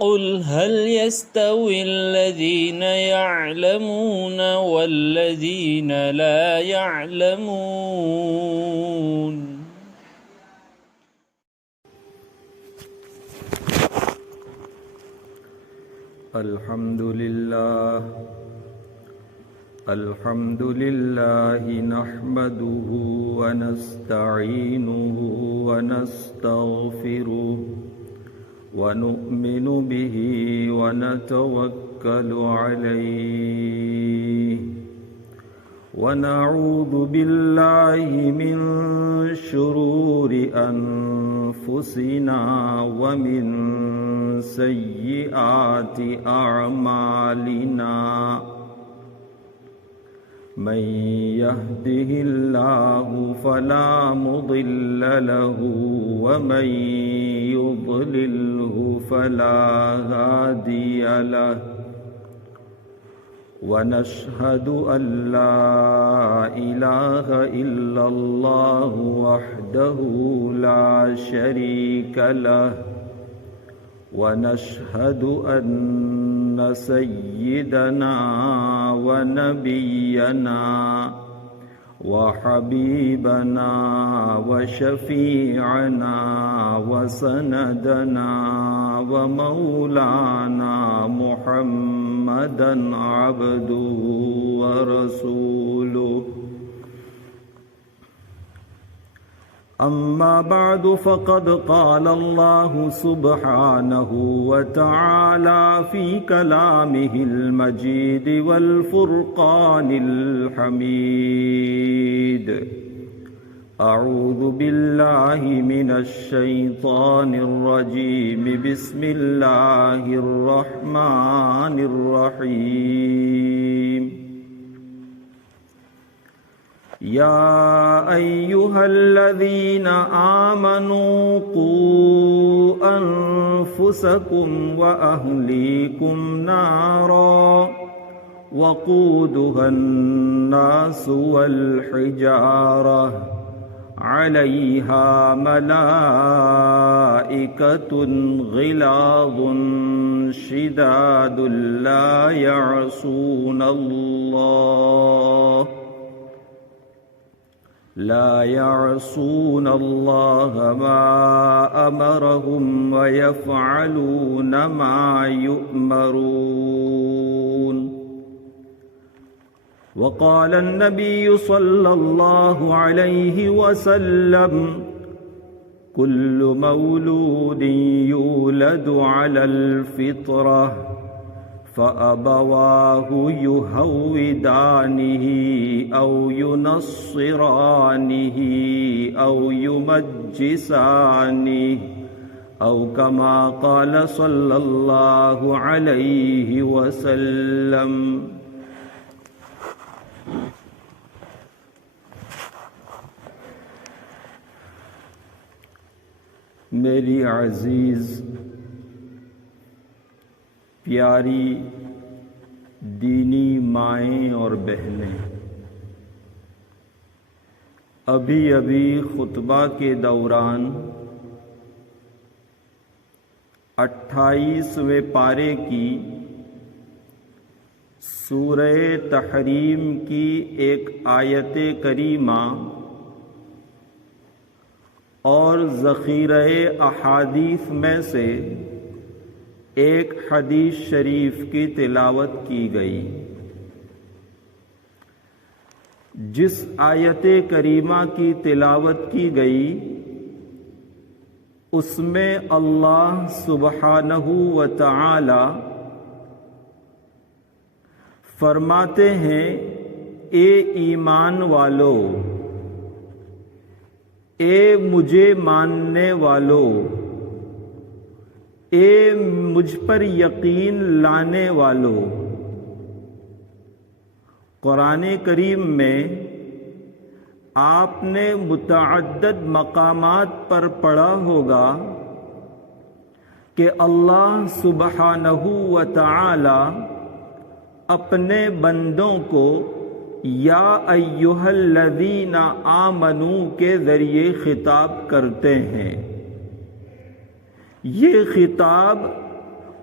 قل هل يستوي الذين يعلمون والذين لا يعلمون الحمد لله نحمده ونستعينه ونستغفره ونؤمن به ونتوكل عليه ونعوذ بالله من شرور أنفسنا ومن سيئات أعمالنا من يهده الله فلا مضل له ومن يضلله فلا هادي له ونشهد أن لا إله إلا الله وحده لا شريك له ونشهد أن سيدنا ونبينا وحبيبنا وشفيعنا وسندنا ومولانا محمدا عبده ورسوله أما بعد فقد قال الله سبحانه وتعالى في كلامه المجيد والفرقان الحميد أعوذ بالله من الشيطان الرجيم بسم الله الرحمن الرحيم يا أيها الذين آمنوا قوا أنفسكم وأهليكم نارا وقودها الناس والحجارة عليها ملائكة غلاظ شداد لا يعصون الله ما أمرهم ويفعلون ما يؤمرون وقال النبي صلى الله عليه وسلم كل مولود يولد على الفطرة فأبواه يهودانه أو ينصرانه أو يمجسانه أو كما قال صلى الله عليه وسلم میری عزیز پیاری دینی مائیں اور بہنیں، ابھی خطبہ کے دوران 28ویں پارے کی سورہ تحریم کی ایک آیت کریمہ اور ذخیرہ احادیث میں سے ایک حدیث شریف کی تلاوت کی گئی، جس آیت کریمہ کی تلاوت کی گئی اس میں اللہ سبحانہ و تعالی فرماتے ہیں، اے ایمان والو، اے مجھے ماننے والو، اے مجھ پر یقین لانے والو۔ قرآن کریم میں آپ نے متعدد مقامات پر پڑھا ہوگا کہ اللہ سبحانہ و تعالی اپنے بندوں کو یا ایھا الذین آمنوا کے ذریعے خطاب کرتے ہیں۔ یہ خطاب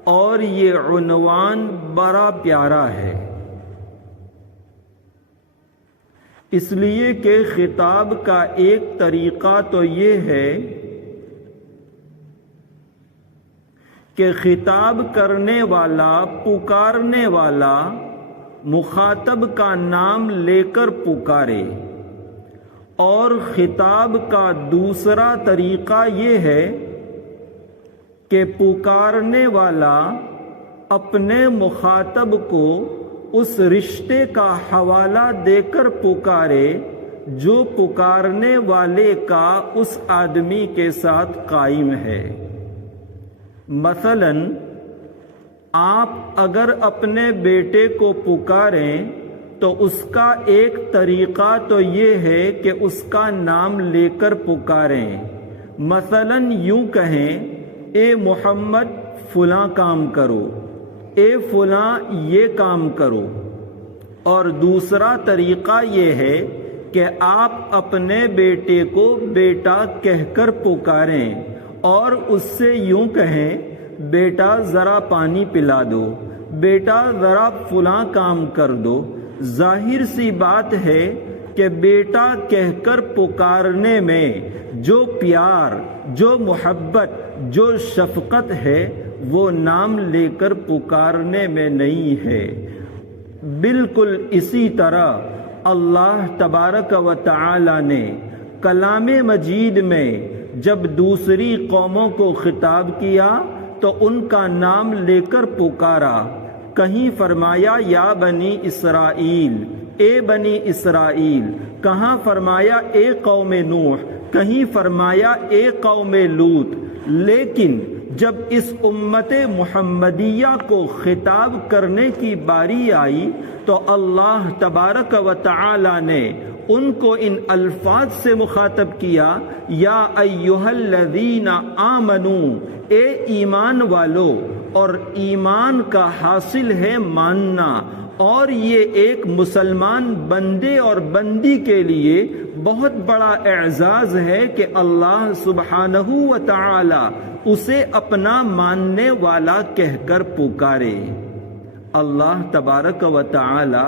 اور یہ عنوان بڑا پیارا ہے، اس لیے کہ خطاب کا ایک طریقہ تو یہ ہے کہ خطاب کرنے والا، پکارنے والا مخاطب کا نام لے کر پکارے، اور خطاب کا دوسرا طریقہ یہ ہے کہ پکارنے والا اپنے مخاطب کو اس رشتے کا حوالہ دے کر پکارے جو پکارنے والے کا اس آدمی کے ساتھ قائم ہے۔ مثلاً آپ اگر اپنے بیٹے کو پکاریں تو اس کا ایک طریقہ تو یہ ہے کہ اس کا نام لے کر پکاریں۔ مثلاً یوں کہیں، اے محمد فلاں کام کرو، اے فلاں یہ کام کرو۔ اور دوسرا طریقہ یہ ہے کہ آپ اپنے بیٹے کو بیٹا کہہ کر پکاریں اور اس سے یوں کہیں، بیٹا ذرا پانی پلا دو، بیٹا ذرا فلاں کام کر دو۔ ظاہر سی بات ہے کہ بیٹا کہہ کر پکارنے میں جو پیار، جو محبت، جو شفقت ہے وہ نام لے کر پکارنے میں نہیں ہے۔ بالکل اسی طرح اللہ تبارک و تعالی نے کلام مجید میں جب دوسری قوموں کو خطاب کیا تو ان کا نام لے کر پکارا۔ کہیں فرمایا یا بنی اسرائیل، اے بنی اسرائیل، کہاں فرمایا اے قوم نوح، کہیں فرمایا اے قوم لوط۔ لیکن جب اس امت محمدیہ کو خطاب کرنے کی باری آئی تو اللہ تبارک و تعالی نے ان کو ان الفاظ سے مخاطب کیا، یا ایھا الذین آمنوا، اے ایمان والو۔ اور ایمان کا حاصل ہے ماننا، اور یہ ایک مسلمان بندے اور بندی کے لیے بہت بڑا اعزاز ہے کہ اللہ سبحانہ و تعالی اسے اپنا ماننے والا کہہ کر پکارے۔ اللہ تبارک و تعالی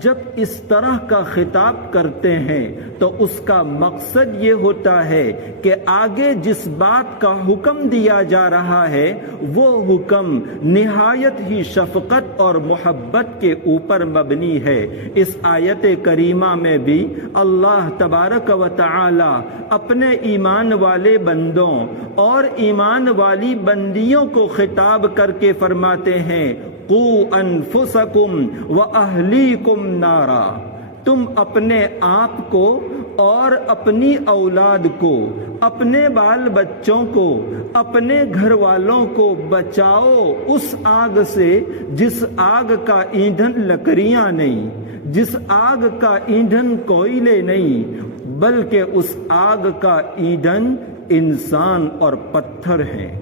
جب اس طرح کا خطاب کرتے ہیں تو اس کا مقصد یہ ہوتا ہے کہ آگے جس بات کا حکم دیا جا رہا ہے وہ حکم نہایت ہی شفقت اور محبت کے اوپر مبنی ہے۔ اس آیت کریمہ میں بھی اللہ تبارک و تعالی اپنے ایمان والے بندوں اور ایمان والی بندیوں کو خطاب کر کے فرماتے ہیں، قُوا أَنفُسَكُمْ وَأَهْلِيكُمْ نَارًا، تم اپنے آپ کو اور اپنی اولاد کو، اپنے بال بچوں کو، اپنے گھر والوں کو بچاؤ اس آگ سے جس آگ کا ایندھن لکڑیاں نہیں، جس آگ کا ایندھن کوئلے نہیں، بلکہ اس آگ کا ایندھن انسان اور پتھر ہیں۔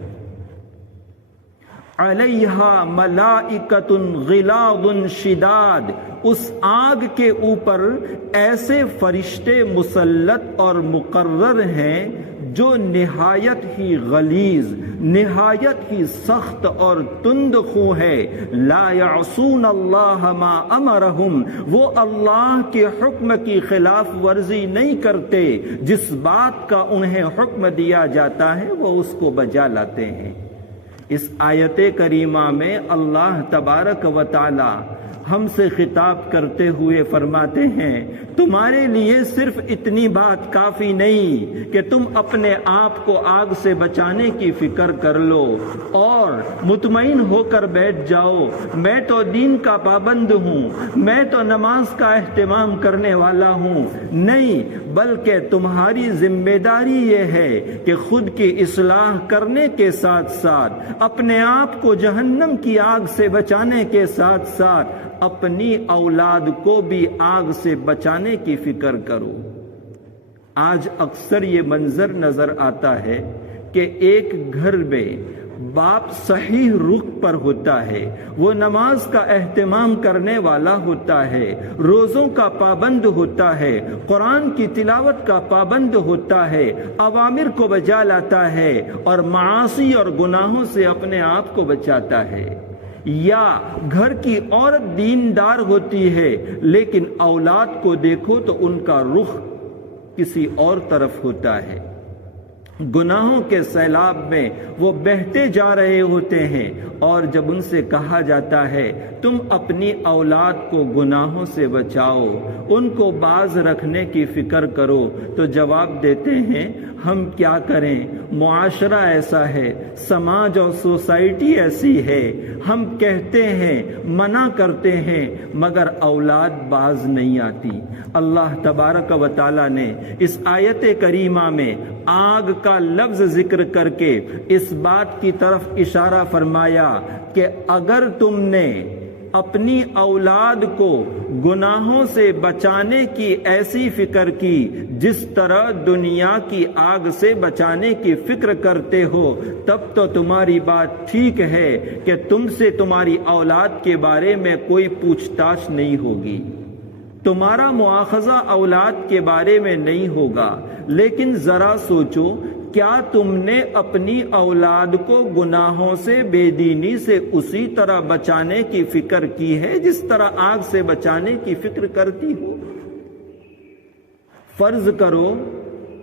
علیہا ملائکۃ غلاظ شداد، اس آگ کے اوپر ایسے فرشتے مسلط اور مقرر ہیں جو نہایت ہی غلیظ، نہایت ہی سخت اور تند خو ہے۔ لا یعصون اللہ ما امرہم، وہ اللہ کے حکم کی خلاف ورزی نہیں کرتے، جس بات کا انہیں حکم دیا جاتا ہے وہ اس کو بجا لاتے ہیں۔ اس آیت کریمہ میں اللہ تبارک و تعالی ہم سے خطاب کرتے ہوئے فرماتے ہیں، تمہارے لیے صرف اتنی بات کافی نہیں کہ تم اپنے آپ کو آگ سے بچانے کی فکر کر لو اور مطمئن ہو کر بیٹھ جاؤ، میں تو دین کا پابند ہوں، میں تو نماز کا اہتمام کرنے والا ہوں۔ نہیں، بلکہ تمہاری ذمہ داری یہ ہے کہ خود کی اصلاح کرنے کے ساتھ ساتھ اپنے آپ کو جہنم کی آگ سے بچانے کے ساتھ ساتھ اپنی اولاد کو بھی آگ سے بچانے کی فکر کرو۔ آج اکثر یہ منظر نظر آتا ہے کہ ایک گھر میں باپ صحیح رخ پر ہوتا ہے، وہ نماز کا اہتمام کرنے والا ہوتا ہے، روزوں کا پابند ہوتا ہے، قرآن کی تلاوت کا پابند ہوتا ہے، اوامر کو بجا لاتا ہے اور معاصی اور گناہوں سے اپنے آپ کو بچاتا ہے۔ یا گھر کی عورت دیندار ہوتی ہے لیکن اولاد کو دیکھو تو ان کا رخ کسی اور طرف ہوتا ہے، گناہوں کے سیلاب میں وہ بہتے جا رہے ہوتے ہیں، اور جب ان سے کہا جاتا ہے تم اپنی اولاد کو گناہوں سے بچاؤ، ان کو باز رکھنے کی فکر کرو، تو جواب دیتے ہیں ہم کیا کریں، معاشرہ ایسا ہے، سماج اور سوسائٹی ایسی ہے، ہم کہتے ہیں، منع کرتے ہیں، مگر اولاد باز نہیں آتی۔ اللہ تبارک و تعالی نے اس آیت کریمہ میں آگ کا لفظ ذکر کر کے اس بات کی طرف اشارہ فرمایا کہ اگر تم نے اپنی اولاد کو گناہوں سے بچانے کی ایسی فکر کی جس طرح دنیا کی آگ سے بچانے کی فکر کرتے ہو، تب تو تمہاری بات ٹھیک ہے کہ تم سے تمہاری اولاد کے بارے میں کوئی پوچھ تاچھ نہیں ہوگی، تمہارا مواخذہ اولاد کے بارے میں نہیں ہوگا۔ لیکن ذرا سوچو، کیا تم نے اپنی اولاد کو گناہوں سے، بے دینی سے اسی طرح بچانے کی فکر کی ہے جس طرح آگ سے بچانے کی فکر کرتی ہو؟ فرض کرو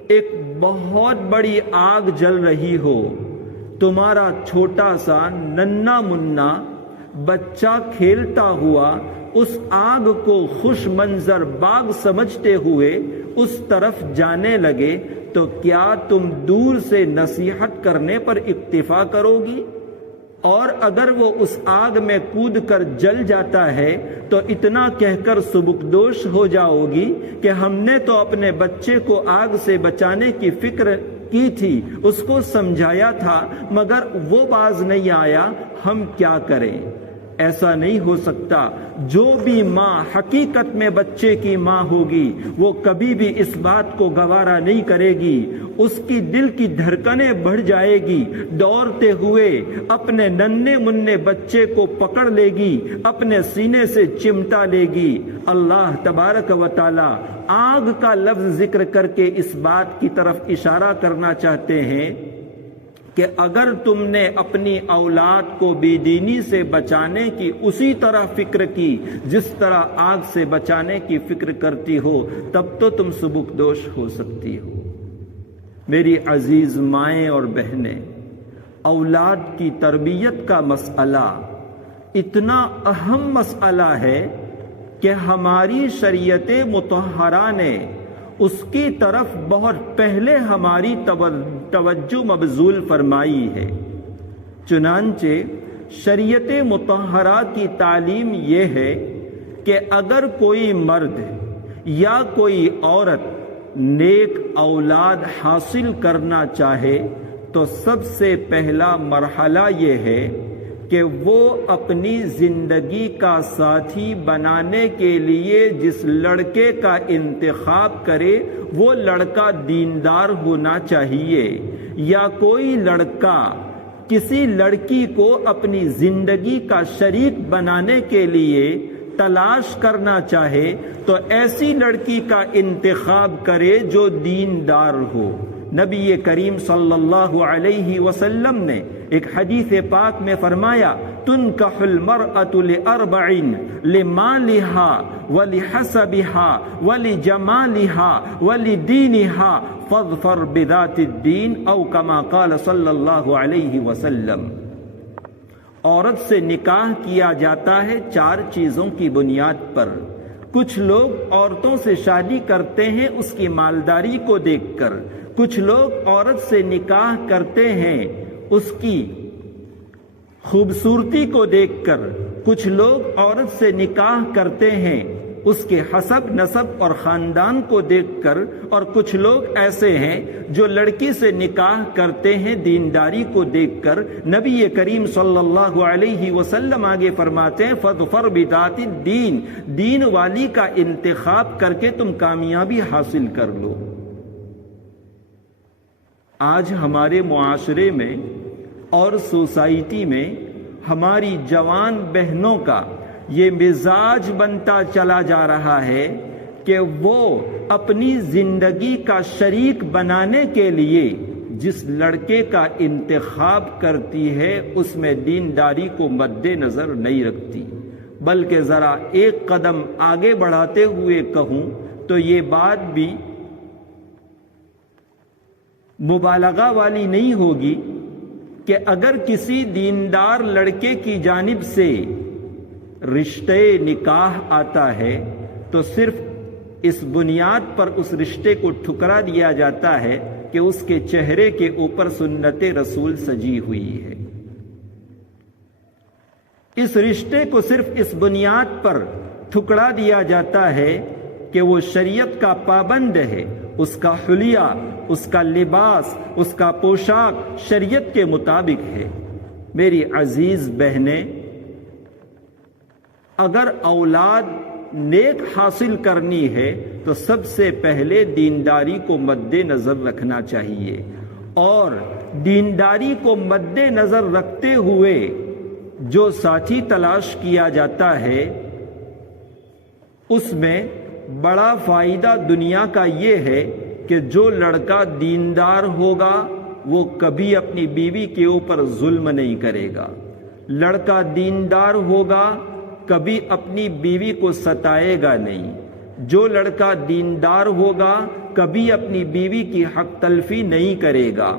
ایک بہت بڑی آگ جل رہی ہو، تمہارا چھوٹا سا ننھا منا بچہ کھیلتا ہوا اس آگ کو خوش منظر باغ سمجھتے ہوئے اس طرف جانے لگے، تو کیا تم دور سے نصیحت کرنے پر اکتفا کرو گی؟ اور اگر وہ اس آگ میں کود کر جل جاتا ہے تو اتنا کہہ کر سبکدوش ہو جاؤ گی کہ ہم نے تو اپنے بچے کو آگ سے بچانے کی فکر کی تھی، اس کو سمجھایا تھا، مگر وہ باز نہیں آیا، ہم کیا کریں؟ ایسا نہیں ہو سکتا۔ جو بھی ماں حقیقت میں بچے کی ماں ہوگی وہ کبھی بھی اس بات کو گوارا نہیں کرے گی، اس کی دل کی دھڑکنیں بڑھ جائے گی، دوڑتے ہوئے اپنے ننھے منھے بچے کو پکڑ لے گی، اپنے سینے سے چمٹا لے گی۔ اللہ تبارک و تعالی آگ کا لفظ ذکر کر کے اس بات کی طرف اشارہ کرنا چاہتے ہیں کہ اگر تم نے اپنی اولاد کو بے دینی سے بچانے کی اسی طرح فکر کی جس طرح آگ سے بچانے کی فکر کرتی ہو، تب تو تم سبکدوش ہو سکتی ہو۔ میری عزیز مائیں اور بہنیں، اولاد کی تربیت کا مسئلہ اتنا اہم مسئلہ ہے کہ ہماری شریعت مطہرہ نے اس کی طرف بہت پہلے ہماری توجہ مبذول فرمائی ہے۔ چنانچہ شریعت مطہرہ کی تعلیم یہ ہے کہ اگر کوئی مرد یا کوئی عورت نیک اولاد حاصل کرنا چاہے تو سب سے پہلا مرحلہ یہ ہے کہ وہ اپنی زندگی کا ساتھی بنانے کے لیے جس لڑکے کا انتخاب کرے وہ لڑکا دیندار ہونا چاہیے، یا کوئی لڑکا کسی لڑکی کو اپنی زندگی کا شریک بنانے کے لیے تلاش کرنا چاہے تو ایسی لڑکی کا انتخاب کرے جو دیندار ہو۔ نبی کریم صلی اللہ علیہ وسلم نے ایک حدیث پاک میں فرمایا، تنکح المرأة لأربع لمالها ولحسبها ولجمالها ولدينها فاظفر بذات الدين او كما قال صلی اللہ علیہ وسلم۔ عورت سے نکاح کیا جاتا ہے 4 چیزوں کی بنیاد پر۔ کچھ لوگ عورتوں سے شادی کرتے ہیں اس کی مالداری کو دیکھ کر، کچھ لوگ عورت سے نکاح کرتے ہیں اس کی خوبصورتی کو دیکھ کر، کچھ لوگ عورت سے نکاح کرتے ہیں اس کے حسب نسب اور خاندان کو دیکھ کر، اور کچھ لوگ ایسے ہیں جو لڑکی سے نکاح کرتے ہیں دینداری کو دیکھ کر۔ نبی کریم صلی اللہ علیہ وسلم آگے فرماتے ہیں فَاظْفَرْ بِذَاتِ الدِّينِ، دین والی کا انتخاب کر کے تم کامیابی حاصل کر لو۔ آج ہمارے معاشرے میں اور سوسائٹی میں ہماری جوان بہنوں کا یہ مزاج بنتا چلا جا رہا ہے کہ وہ اپنی زندگی کا شریک بنانے کے لیے جس لڑکے کا انتخاب کرتی ہے اس میں دینداری کو مد نظر نہیں رکھتی، بلکہ ذرا ایک قدم آگے بڑھاتے ہوئے کہوں تو یہ بات بھی مبالغہ والی نہیں ہوگی کہ اگر کسی دیندار لڑکے کی جانب سے رشتے نکاح آتا ہے تو صرف اس بنیاد پر اس رشتے کو ٹھکرا دیا جاتا ہے کہ اس کے چہرے کے اوپر سنت رسول سجی ہوئی ہے۔ اس رشتے کو صرف اس بنیاد پر ٹھکرا دیا جاتا ہے کہ وہ شریعت کا پابند ہے، اس کا حلیہ، اس کا لباس، اس کا پوشاک شریعت کے مطابق ہے۔ میری عزیز بہنیں، اگر اولاد نیک حاصل کرنی ہے تو سب سے پہلے دینداری کو مد نظر رکھنا چاہیے، اور دینداری کو مد نظر رکھتے ہوئے جو ساتھی تلاش کیا جاتا ہے اس میں بڑا فائدہ دنیا کا یہ ہے کہ جو لڑکا دیندار ہوگا وہ کبھی اپنی بیوی کے اوپر ظلم نہیں کرے گا، لڑکا دیندار ہوگا کبھی اپنی بیوی کو ستائے گا نہیں، جو لڑکا دیندار ہوگا کبھی اپنی بیوی کی حق تلفی نہیں کرے گا۔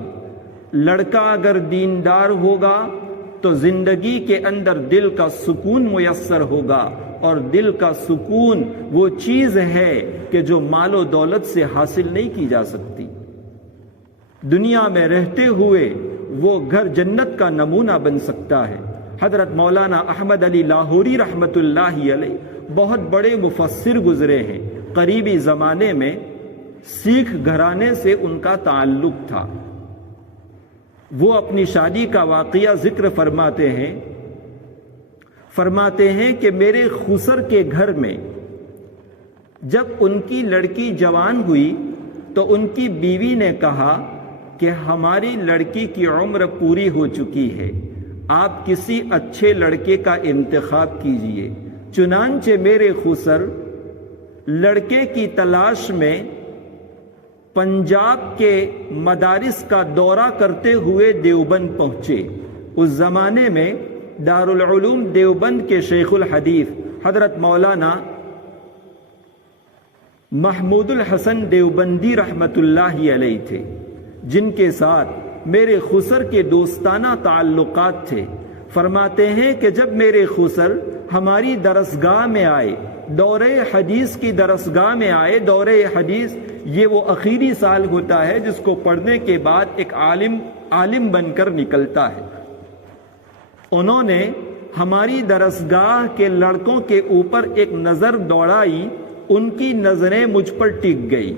لڑکا اگر دیندار ہوگا تو زندگی کے اندر دل کا سکون میسر ہوگا، اور دل کا سکون وہ چیز ہے کہ جو مال و دولت سے حاصل نہیں کی جا سکتی۔ دنیا میں رہتے ہوئے وہ گھر جنت کا نمونہ بن سکتا ہے۔ حضرت مولانا احمد علی لاہوری رحمت اللہ علیہ بہت بڑے مفسر گزرے ہیں، قریبی زمانے میں سکھ گھرانے سے ان کا تعلق تھا۔ وہ اپنی شادی کا واقعہ ذکر فرماتے ہیں کہ میرے خسر کے گھر میں جب ان کی لڑکی جوان ہوئی تو ان کی بیوی نے کہا کہ ہماری لڑکی کی عمر پوری ہو چکی ہے، آپ کسی اچھے لڑکے کا انتخاب کیجئے۔ چنانچہ میرے خسر لڑکے کی تلاش میں پنجاب کے مدارس کا دورہ کرتے ہوئے دیوبند پہنچے۔ اس زمانے میں دارالعلوم دیوبند کے شیخ الحدیث حضرت مولانا محمود الحسن دیوبندی رحمت اللہ علیہ تھے، جن کے ساتھ میرے خسر کے دوستانہ تعلقات تھے۔ فرماتے ہیں کہ جب میرے خسر ہماری درسگاہ میں آئے، دورہ حدیث کی درسگاہ میں آئے، دورہ حدیث یہ وہ اخیری سال ہوتا ہے جس کو پڑھنے کے بعد ایک عالم بن کر نکلتا ہے۔ انہوں نے ہماری درسگاہ کے لڑکوں کے اوپر ایک نظر دوڑائی، ان کی نظریں مجھ پر ٹک گئی۔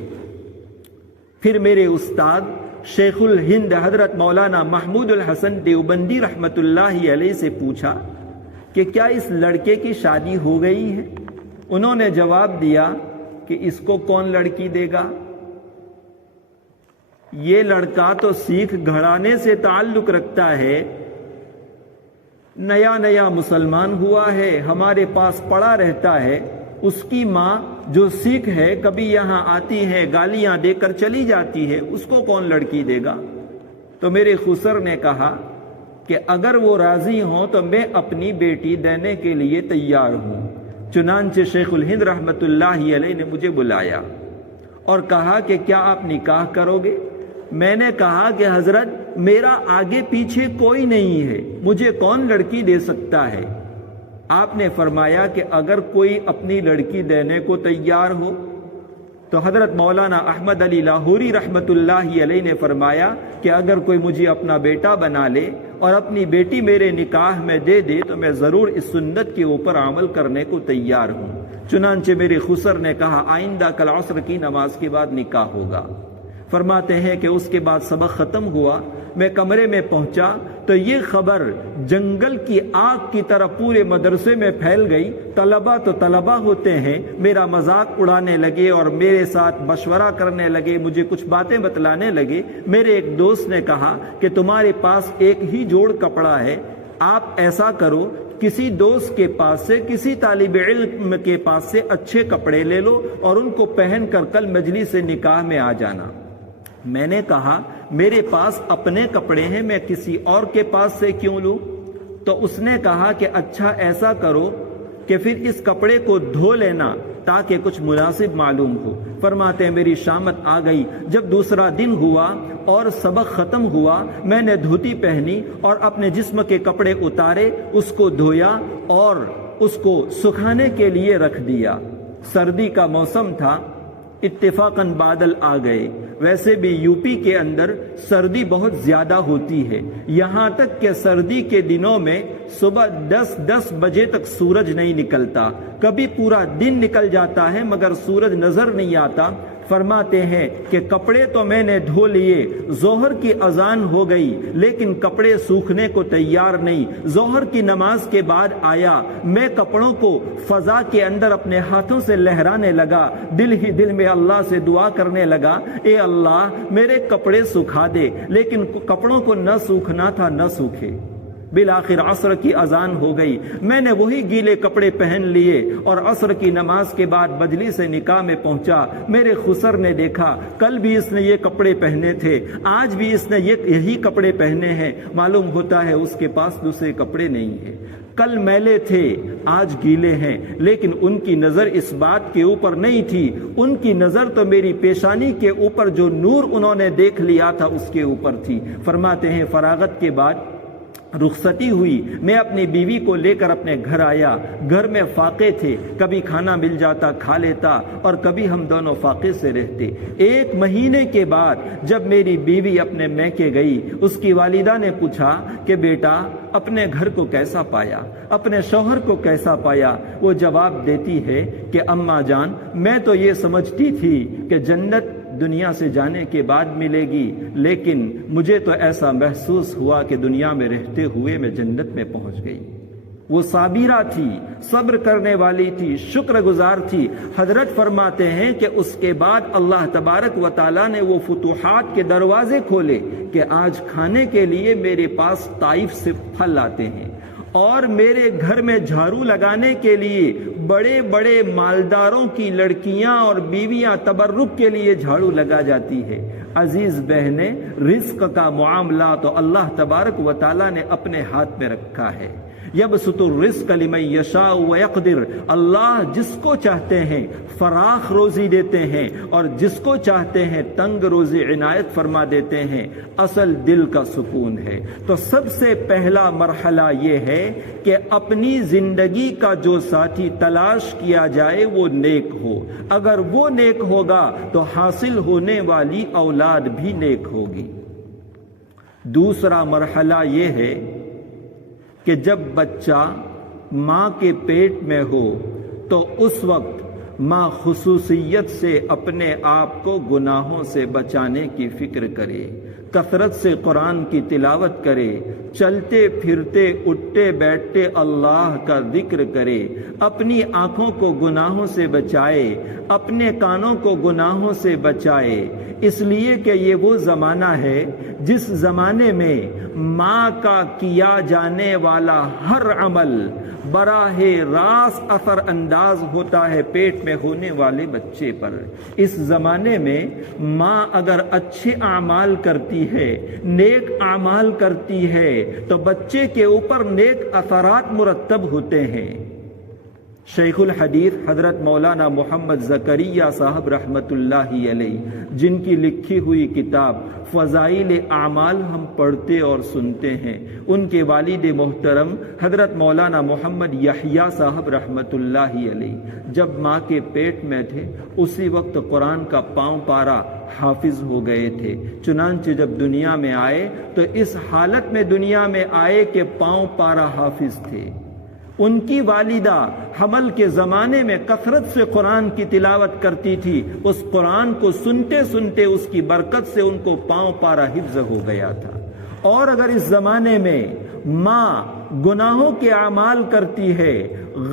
پھر میرے استاد شیخ الہند حضرت مولانا محمود الحسن دیوبندی رحمت اللہ علیہ سے پوچھا کہ کیا اس لڑکے کی شادی ہو گئی ہے؟ انہوں نے جواب دیا کہ اس کو کون لڑکی دے گا؟ یہ لڑکا تو سکھ گھرانے سے تعلق رکھتا ہے، نیا مسلمان ہوا ہے، ہمارے پاس پڑا رہتا ہے، اس کی ماں جو سکھ ہے کبھی یہاں آتی ہے، گالیاں دے کر چلی جاتی ہے، اس کو کون لڑکی دے گا؟ تو میرے خسر نے کہا کہ اگر وہ راضی ہوں تو میں اپنی بیٹی دینے کے لیے تیار ہوں۔ چنانچہ شیخ الہند رحمت اللہ علیہ نے مجھے بلایا اور کہا کہ کیا آپ نکاح کرو گے؟ میں نے کہا کہ حضرت میرا آگے پیچھے کوئی نہیں ہے، مجھے کون لڑکی دے سکتا ہے؟ آپ نے فرمایا کہ اگر کوئی اپنی لڑکی دینے کو تیار ہو تو حضرت مولانا احمد علی لاہوری رحمت اللہ علیہ نے فرمایا کہ اگر کوئی مجھے اپنا بیٹا بنا لے اور اپنی بیٹی میرے نکاح میں دے دے تو میں ضرور اس سنت کے اوپر عمل کرنے کو تیار ہوں۔ چنانچہ میرے خسر نے کہا آئندہ کل عصر کی نماز کے بعد نکاح ہوگا۔ فرماتے ہیں کہ اس کے بعد سبق ختم ہوا، میں کمرے میں پہنچا تو یہ خبر جنگل کی آگ کی طرح پورے مدرسے میں پھیل گئی. طلبہ تو طلبہ ہوتے ہیں، میرا مذاق اڑانے لگے اور میرے ساتھ مشورہ کرنے لگے، مجھے کچھ باتیں بتلانے لگے. میرے ایک دوست نے کہا کہ تمہارے پاس ایک ہی جوڑ کپڑا ہے، آپ ایسا کرو کسی دوست کے پاس سے، کسی طالب علم کے پاس سے اچھے کپڑے لے لو اور ان کو پہن کر کل مجلس نکاح میں آ جانا. میں نے کہا میرے پاس اپنے کپڑے ہیں، میں کسی اور کے پاس سے کیوں لوں؟ تو اس نے کہا کہ اچھا ایسا کرو کہ پھر اس کپڑے کو دھو لینا تاکہ کچھ مناسب معلوم ہو. فرماتے ہیں میری شامت آ گئی. جب دوسرا دن ہوا اور سبق ختم ہوا، میں نے دھوتی پہنی اور اپنے جسم کے کپڑے اتارے، اس کو دھویا اور اس کو سکھانے کے لیے رکھ دیا. سردی کا موسم تھا، اتفاقاً بادل آ گئے. ویسے بھی یو پی کے اندر سردی بہت زیادہ ہوتی ہے، یہاں تک کہ سردی کے دنوں میں صبح 10 بجے تک سورج نہیں نکلتا، کبھی پورا دن نکل جاتا ہے مگر سورج نظر نہیں آتا. فرماتے ہیں کہ کپڑے تو میں نے دھو لیے، ظہر کی اذان ہو گئی لیکن کپڑے سوکھنے کو تیار نہیں. ظہر کی نماز کے بعد آیا، میں کپڑوں کو فضا کے اندر اپنے ہاتھوں سے لہرانے لگا، دل ہی دل میں اللہ سے دعا کرنے لگا، اے اللہ میرے کپڑے سکھا دے. لیکن کپڑوں کو نہ سوکھنا تھا، نہ سوکھے. بالآخر عصر کی اذان ہو گئی، میں نے وہی گیلے کپڑے پہن لیے اور عصر کی نماز کے بعد مجلس نکاح میں پہنچا. میرے خسر نے دیکھا کل بھی اس نے یہ کپڑے پہنے تھے، آج بھی اس نے یہی کپڑے پہنے ہیں. معلوم ہوتا ہے اس کے پاس دوسرے کپڑے نہیں ہیں. کل میلے تھے، آج گیلے ہیں، لیکن ان کی نظر اس بات کے اوپر نہیں تھی. ان کی نظر تو میری پیشانی کے اوپر جو نور انہوں نے دیکھ لیا تھا اس کے اوپر تھی. فرماتے ہیں فراغت کے بعد رخصتی ہوئی، میں اپنی بیوی کو لے کر اپنے گھر آیا. گھر میں فاقے تھے، کبھی کھانا مل جاتا کھا لیتا اور کبھی ہم دونوں فاقے سے رہتے. 1 مہینے کے بعد جب میری بیوی اپنے میکے گئی، اس کی والدہ نے پوچھا کہ بیٹا اپنے گھر کو کیسا پایا، اپنے شوہر کو کیسا پایا؟ وہ جواب دیتی ہے کہ اماں جان میں تو یہ سمجھتی تھی کہ جنت دنیا سے جانے کے بعد ملے گی، لیکن مجھے تو ایسا محسوس ہوا کہ دنیا میں رہتے ہوئے میں جنت میں پہنچ گئی. وہ صابرہ تھی، صبر کرنے والی تھی، شکر گزار تھی. حضرت فرماتے ہیں کہ اس کے بعد اللہ تبارک و تعالیٰ نے وہ فتوحات کے دروازے کھولے کہ آج کھانے کے لیے میرے پاس طائف سے پھل آتے ہیں اور میرے گھر میں جھاڑو لگانے کے لیے بڑے بڑے مالداروں کی لڑکیاں اور بیویاں تبرک کے لیے جھاڑو لگا جاتی ہے. عزیز بہنیں، رزق کا معاملہ تو اللہ تبارک و تعالیٰ نے اپنے ہاتھ میں رکھا ہے. یبسط الرزق لمن یشاء ویقدر، اللہ جس کو چاہتے ہیں فراخ روزی دیتے ہیں اور جس کو چاہتے ہیں تنگ روزی عنایت فرما دیتے ہیں. اصل دل کا سکون ہے. تو سب سے پہلا مرحلہ یہ ہے کہ اپنی زندگی کا جو ساتھی تلاش کیا جائے وہ نیک ہو. اگر وہ نیک ہوگا تو حاصل ہونے والی اولاد بھی نیک ہوگی. دوسرا مرحلہ یہ ہے کہ جب بچہ ماں کے پیٹ میں ہو تو اس وقت ماں خصوصیت سے اپنے آپ کو گناہوں سے بچانے کی فکر کرے، کثرت سے قرآن کی تلاوت کرے، چلتے پھرتے اٹھتے بیٹھتے اللہ کا ذکر کرے، اپنی آنکھوں کو گناہوں سے بچائے، اپنے کانوں کو گناہوں سے بچائے. اس لیے کہ یہ وہ زمانہ ہے جس زمانے میں ماں کا کیا جانے والا ہر عمل براہ راست اثر انداز ہوتا ہے پیٹ میں ہونے والے بچے پر. اس زمانے میں ماں اگر اچھے اعمال کرتی ہے، نیک اعمال کرتی ہے تو بچے کے اوپر نیک اثرات مرتب ہوتے ہیں. شیخ الحدیث حضرت مولانا محمد زکریا صاحب رحمت اللہ علیہ، جن کی لکھی ہوئی کتاب فضائل اعمال ہم پڑھتے اور سنتے ہیں، ان کے والد محترم حضرت مولانا محمد یحییٰ صاحب رحمت اللہ علیہ جب ماں کے پیٹ میں تھے اسی وقت قرآن کا پاؤں پارا حافظ ہو گئے تھے. چنانچہ جب دنیا میں آئے تو اس حالت میں دنیا میں آئے کہ پاؤں پارا حافظ تھے. ان کی والدہ حمل کے زمانے میں کثرت سے قرآن کی تلاوت کرتی تھی. اس قرآن کو سنتے سنتے اس کی برکت سے ان کو پاؤں پارا حفظ ہو گیا تھا. اور اگر اس زمانے میں ماں گناہوں کے اعمال کرتی ہے،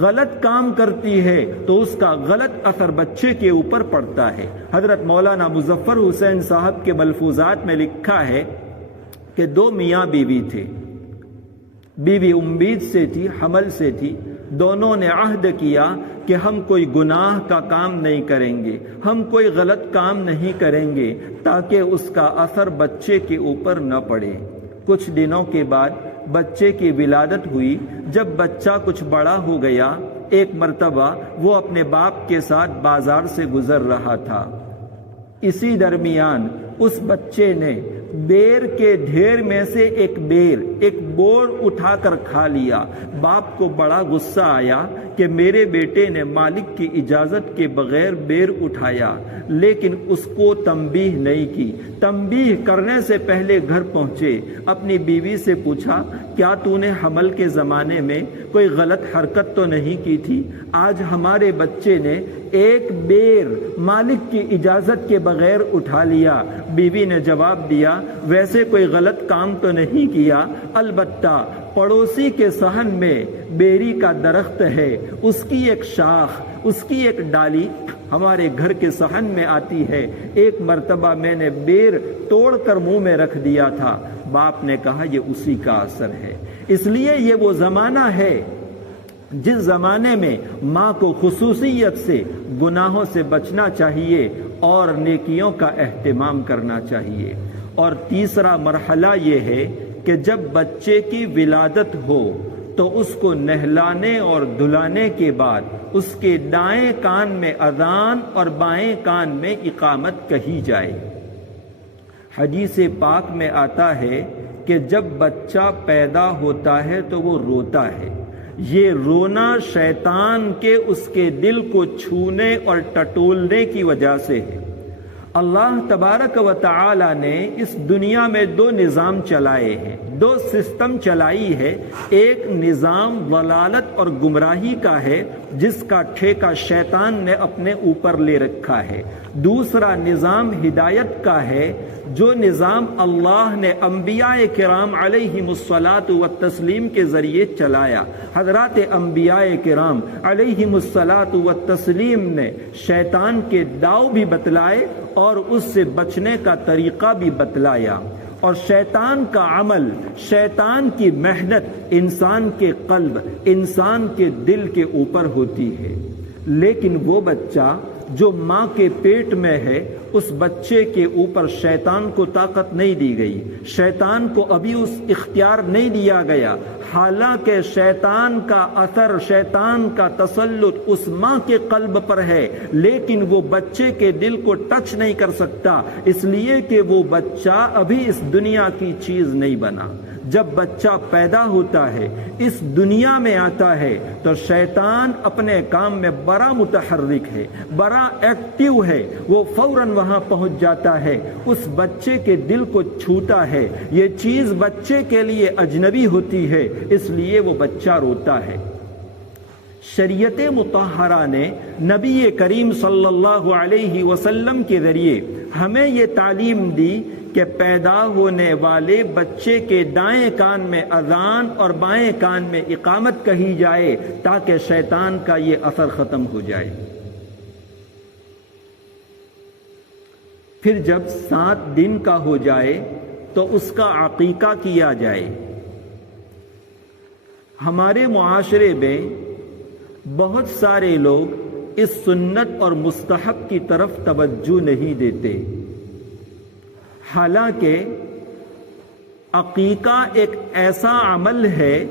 غلط کام کرتی ہے، تو اس کا غلط اثر بچے کے اوپر پڑتا ہے۔ حضرت مولانا مظفر حسین صاحب کے ملفوظات میں لکھا ہے کہ دو میاں بیوی تھے، بیوی امید سے تھی، حمل سے تھی، دونوں نے عہد کیا کہ ہم کوئی گناہ کا کام نہیں کریں گے، ہم کوئی غلط کام نہیں کریں گے تاکہ اس کا اثر بچے کے اوپر نہ پڑے۔ کچھ دنوں کے بعد بچے کی ولادت ہوئی۔ جب بچہ کچھ بڑا ہو گیا، ایک مرتبہ وہ اپنے باپ کے ساتھ بازار سے گزر رہا تھا۔ اسی درمیان اس بچے نے بیر کے ڈھیر میں سے ایک بور اٹھا کر کھا لیا۔ باپ کو بڑا غصہ آیا کہ میرے بیٹے نے مالک کی اجازت کے بغیر بیر اٹھایا، لیکن اس کو تنبیہ نہیں کی۔ تنبیہ کرنے سے پہلے گھر پہنچے، اپنی بیوی سے پوچھا کیا تو نے حمل کے زمانے میں کوئی غلط حرکت تو نہیں کی تھی؟ آج ہمارے بچے نے ایک بیر مالک کی اجازت کے بغیر اٹھا لیا۔ بیوی نے جواب دیا ویسے کوئی غلط کام تو نہیں کیا، البتہ پڑوسی کے صحن میں بیری کا درخت ہے، اس کی ایک شاخ، اس کی ایک ڈالی ہمارے گھر کے صحن میں آتی ہے، ایک مرتبہ میں نے بیر توڑ کر منہ میں رکھ دیا تھا۔ باپ نے کہا یہ اسی کا اثر ہے۔ اس لیے یہ وہ زمانہ ہے جس زمانے میں ماں کو خصوصیت سے گناہوں سے بچنا چاہیے اور نیکیوں کا اہتمام کرنا چاہیے۔ اور تیسرا مرحلہ یہ ہے کہ جب بچے کی ولادت ہو تو اس کو نہلانے اور دھلانے کے بعد اس کے دائیں کان میں اذان اور بائیں کان میں اقامت کہی جائے۔ حدیث پاک میں آتا ہے کہ جب بچہ پیدا ہوتا ہے تو وہ روتا ہے۔ یہ رونا شیطان کے اس کے دل کو چھونے اور ٹٹولنے کی وجہ سے ہے۔ اللہ تبارک و تعالی نے اس دنیا میں دو نظام چلائے ہیں، دو سسٹم چلائی ہے۔ ایک نظام ضلالت اور گمراہی کا ہے جس کا ٹھیکہ شیطان نے اپنے اوپر لے رکھا ہے۔ دوسرا نظام ہدایت کا ہے جو نظام اللہ نے انبیاء کرام علیہم الصلاۃ والتسلیم کے ذریعے چلایا۔ حضرات انبیاء کرام علیہم الصلاۃ والتسلیم نے شیطان کے داؤ بھی بتلائے اور اس سے بچنے کا طریقہ بھی بتلایا۔ اور شیطان کا عمل، شیطان کی محنت انسان کے قلب، انسان کے دل کے اوپر ہوتی ہے۔ لیکن وہ بچہ جو ماں کے پیٹ میں ہے، اس بچے کے اوپر شیطان کو طاقت نہیں دی گئی، شیطان کو ابھی اس اختیار نہیں دیا گیا، حالانکہ شیطان کا اثر، شیطان کا تسلط اس ماں کے قلب پر ہے، لیکن وہ بچے کے دل کو ٹچ نہیں کر سکتا، اس لیے کہ وہ بچہ ابھی اس دنیا کی چیز نہیں بنا۔ جب بچہ پیدا ہوتا ہے، اس دنیا میں آتا ہے، تو شیطان اپنے کام میں بڑا متحرک ہے، بڑا ایکٹیو ہے، وہ فوراً وہاں پہنچ جاتا ہے، اس بچے کے دل کو چھوتا ہے، یہ چیز بچے کے لیے اجنبی ہوتی ہے، اس لیے وہ بچہ روتا ہے۔ شریعت مطہرہ نے نبی کریم صلی اللہ علیہ وسلم کے ذریعے ہمیں یہ تعلیم دی کہ پیدا ہونے والے بچے کے دائیں کان میں اذان اور بائیں کان میں اقامت کہی جائے تاکہ شیطان کا یہ اثر ختم ہو جائے۔ پھر جب 7 دن کا ہو جائے تو اس کا عقیقہ کیا جائے۔ ہمارے معاشرے میں بہت سارے لوگ اس سنت اور مستحب کی طرف توجہ نہیں دیتے، حالانکہ عقیقہ ایک ایسا عمل ہے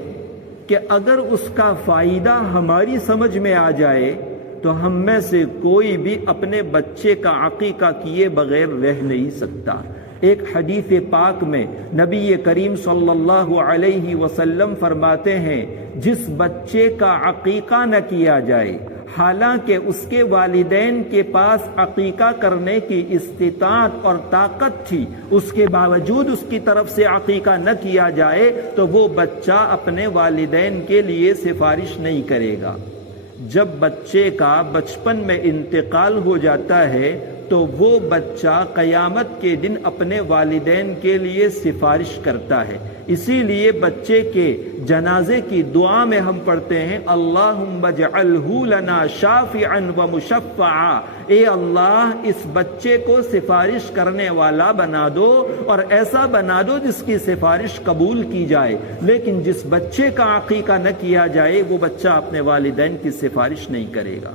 کہ اگر اس کا فائدہ ہماری سمجھ میں آ جائے تو ہم میں سے کوئی بھی اپنے بچے کا عقیقہ کیے بغیر رہ نہیں سکتا۔ ایک حدیث پاک میں نبی کریم صلی اللہ علیہ وسلم فرماتے ہیں جس بچے کا عقیقہ نہ کیا جائے حالانکہ اس کے والدین کے پاس عقیقہ کرنے کی استطاعت اور طاقت تھی، اس کے باوجود اس کی طرف سے عقیقہ نہ کیا جائے تو وہ بچہ اپنے والدین کے لیے سفارش نہیں کرے گا۔ جب بچے کا بچپن میں انتقال ہو جاتا ہے تو وہ بچہ قیامت کے دن اپنے والدین کے لیے سفارش کرتا ہے۔ اسی لیے بچے کے جنازے کی دعا میں ہم پڑھتے ہیں اللہم اجعلہ لنا شافعا و مشفعا، اے اللہ اس بچے کو سفارش کرنے والا بنا دو اور ایسا بنا دو جس کی سفارش قبول کی جائے۔ لیکن جس بچے کا عقیقہ نہ کیا جائے وہ بچہ اپنے والدین کی سفارش نہیں کرے گا۔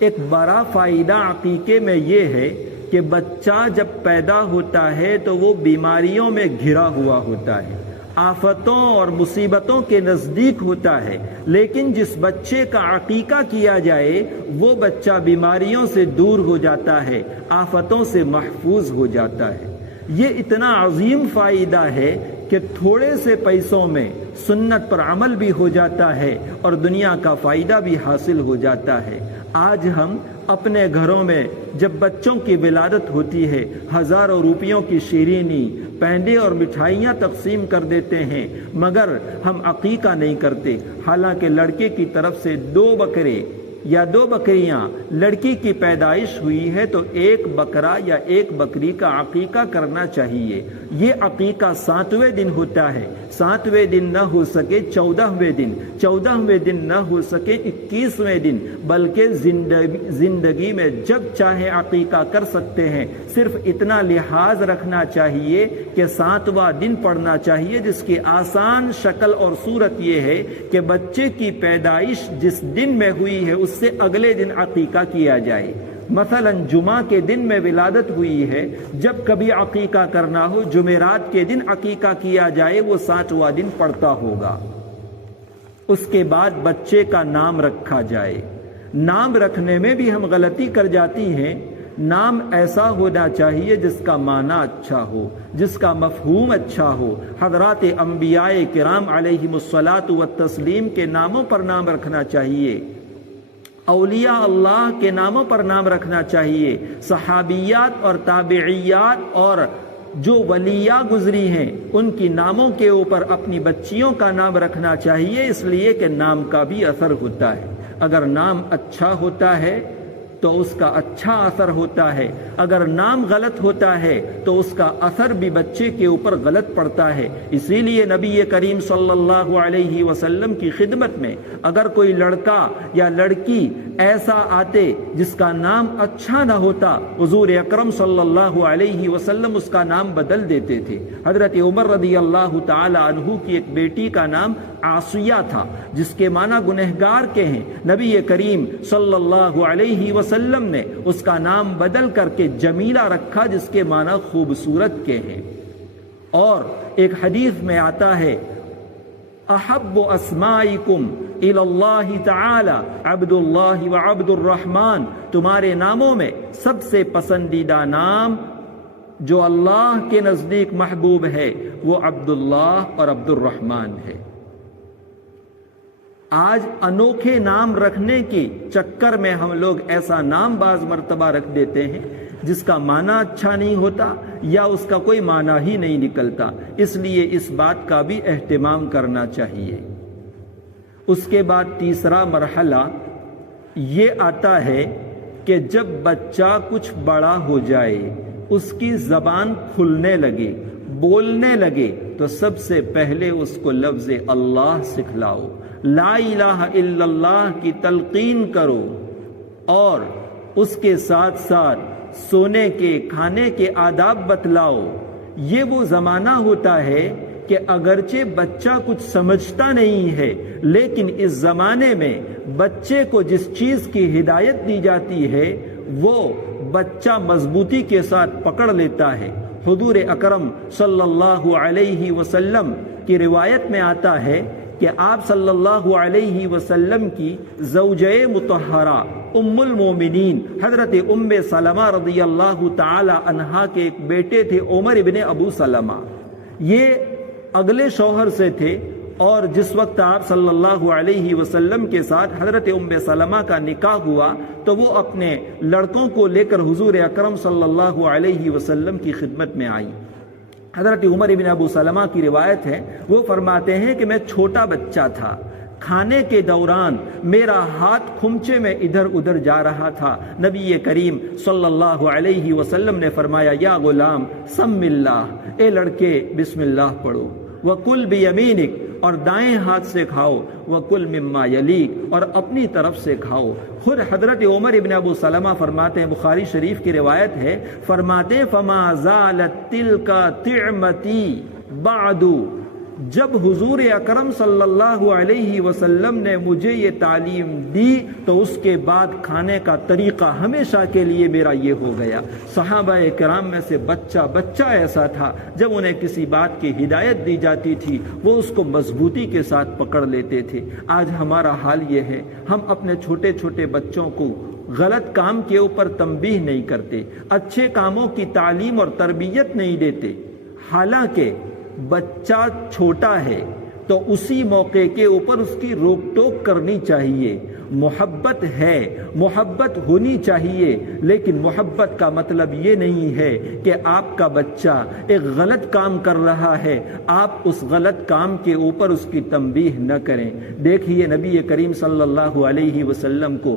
ایک بڑا فائدہ عقیقے میں یہ ہے کہ بچہ جب پیدا ہوتا ہے تو وہ بیماریوں میں گھرا ہوا ہوتا ہے، آفتوں اور مصیبتوں کے نزدیک ہوتا ہے، لیکن جس بچے کا عقیقہ کیا جائے وہ بچہ بیماریوں سے دور ہو جاتا ہے، آفتوں سے محفوظ ہو جاتا ہے۔ یہ اتنا عظیم فائدہ ہے کہ تھوڑے سے پیسوں میں سنت پر عمل بھی ہو جاتا ہے اور دنیا کا فائدہ بھی حاصل ہو جاتا ہے۔ آج ہم اپنے گھروں میں جب بچوں کی ولادت ہوتی ہے ہزاروں روپیوں کی شیرینی، پیندے اور مٹھائیاں تقسیم کر دیتے ہیں، مگر ہم عقیقہ نہیں کرتے۔ حالانکہ لڑکے کی طرف سے 2 بکرے یا 2 بکریاں، لڑکی کی پیدائش ہوئی ہے تو 1 بکرا یا 1 بکری کا عقیقہ کرنا چاہیے۔ یہ عقیقہ 7ویں دن ہوتا ہے، 7ویں دن نہ ہو سکے 14ویں دن، 14ویں دن نہ ہو سکے 21ویں دن، بلکہ زندگی میں جب چاہے عقیقہ کر سکتے ہیں۔ صرف اتنا لحاظ رکھنا چاہیے کہ 7واں دن پڑھنا چاہیے، جس کی آسان شکل اور صورت یہ ہے کہ بچے کی پیدائش جس دن میں ہوئی ہے اس سے اگلے دن عقیقہ کیا جائے۔ مثلا جمعہ کے دن میں ولادت ہوئی ہے، جب کبھی عقیقہ کرنا ہو جمعرات کے دن عقیقہ کیا جائے، وہ 7واں دن پڑتا ہوگا۔ اس کے بعد بچے کا نام رکھا جائے۔ نام رکھنے میں بھی ہم غلطی کر جاتی ہیں۔ نام ایسا ہونا چاہیے جس کا معنی اچھا ہو، جس کا مفہوم اچھا ہو۔ حضرات انبیاء کرام علیہم الصلاۃ والتسلیم کے ناموں پر نام رکھنا چاہیے، اولیاء اللہ کے ناموں پر نام رکھنا چاہیے، صحابیات اور تابعیات اور جو ولیاء گزری ہیں ان کی ناموں کے اوپر اپنی بچیوں کا نام رکھنا چاہیے، اس لیے کہ نام کا بھی اثر ہوتا ہے۔ اگر نام اچھا ہوتا ہے تو اس کا اچھا اثر ہوتا ہے، اگر نام غلط ہوتا ہے تو اس کا اثر بھی بچے کے اوپر غلط پڑتا ہے۔ اسی لیے نبی کریم صلی اللہ علیہ وسلم کی خدمت میں اگر کوئی لڑکا یا لڑکی ایسا آتے جس کا نام اچھا نہ ہوتا، حضور اکرم صلی اللہ علیہ وسلم اس کا نام بدل دیتے تھے۔ حضرت عمر رضی اللہ تعالی عنہ کی ایک بیٹی کا نام عاصیہ تھا، جس کے معنی گنہگار کے ہیں۔ نبی کریم صلی اللہ علیہ وسلم نے اس کا نام بدل کر کے جمیلہ رکھا، جس کے معنی خوبصورت کے ہیں۔ اور ایک حدیث میں آتا ہے احب اسمائکم الی اللہ تعالی عبد اللہ و عبد الرحمن، تمہارے ناموں میں سب سے پسندیدہ نام جو اللہ کے نزدیک محبوب ہے وہ عبداللہ اور عبد الرحمن ہے۔ آج انوکھے نام رکھنے کے چکر میں ہم لوگ ایسا نام بعض مرتبہ رکھ دیتے ہیں جس کا معنی اچھا نہیں ہوتا یا اس کا کوئی معنی ہی نہیں نکلتا، اس لیے اس بات کا بھی اہتمام کرنا چاہیے۔ اس کے بعد تیسرا مرحلہ یہ آتا ہے کہ جب بچہ کچھ بڑا ہو جائے، اس کی زبان کھلنے لگے، بولنے لگے، تو سب سے پہلے اس کو لفظ اللہ سکھلاؤ، لا الہ الا اللہ کی تلقین کرو، اور اس کے ساتھ ساتھ سونے کے کھانے کے آداب بتلاؤ۔ یہ وہ زمانہ ہوتا ہے کہ اگرچہ بچہ کچھ سمجھتا نہیں ہے، لیکن اس زمانے میں بچے کو جس چیز کی ہدایت دی جاتی ہے وہ بچہ مضبوطی کے ساتھ پکڑ لیتا ہے۔ حضور اکرم صلی اللہ علیہ وسلم کی روایت میں آتا ہے کہ آپ صلی اللہ علیہ وسلم کی زوجہ مطہرہ ام المومنین حضرت ام سلمہ رضی اللہ تعالی عنہا کے ایک بیٹے تھے عمر ابن ابو سلمہ، یہ اگلے شوہر سے تھے، اور جس وقت آپ صلی اللہ علیہ وسلم کے ساتھ حضرت ام سلمہ کا نکاح ہوا تو وہ اپنے لڑکوں کو لے کر حضور اکرم صلی اللہ علیہ وسلم کی خدمت میں آئی۔ حضرت عمر ابن ابو سلمہ کی روایت ہے، وہ فرماتے ہیں کہ میں چھوٹا بچہ تھا، کھانے کے دوران میرا ہاتھ کھمچے میں ادھر ادھر جا رہا تھا۔ نبی کریم صلی اللہ علیہ وسلم نے فرمایا یا غلام سم اللہ، اے لڑکے بسم اللہ پڑھو، وَكُلْ بِيَمِينِكَ اور دائیں ہاتھ سے کھاؤ، وَكُلْ مِمَّا يَلِيكَ اور اپنی طرف سے کھاؤ۔ خود حضرت عمر ابن ابو سلمہ فرماتے ہیں، بخاری شریف کی روایت ہے، فرماتے فَمَا زَالَتْ تِلْكَ طِعْمَتِي بَعْدُ، جب حضور اکرم صلی اللہ علیہ وسلم نے مجھے یہ تعلیم دی تو اس کے بعد کھانے کا طریقہ ہمیشہ کے لیے میرا یہ ہو گیا۔ صحابہ کرام میں سے بچہ ایسا تھا جب انہیں کسی بات کی ہدایت دی جاتی تھی وہ اس کو مضبوطی کے ساتھ پکڑ لیتے تھے۔ آج ہمارا حال یہ ہے، ہم اپنے چھوٹے چھوٹے بچوں کو غلط کام کے اوپر تنبیہ نہیں کرتے، اچھے کاموں کی تعلیم اور تربیت نہیں دیتے، حالانکہ بچہ چھوٹا ہے تو اسی موقع کے اوپر اس کی روک ٹوک کرنی چاہیے۔ محبت ہے، محبت ہونی چاہیے، لیکن محبت کا مطلب یہ نہیں ہے کہ آپ کا بچہ ایک غلط کام کر رہا ہے آپ اس غلط کام کے اوپر اس کی تنبیہ نہ کریں۔ دیکھیے نبی کریم صلی اللہ علیہ وسلم کو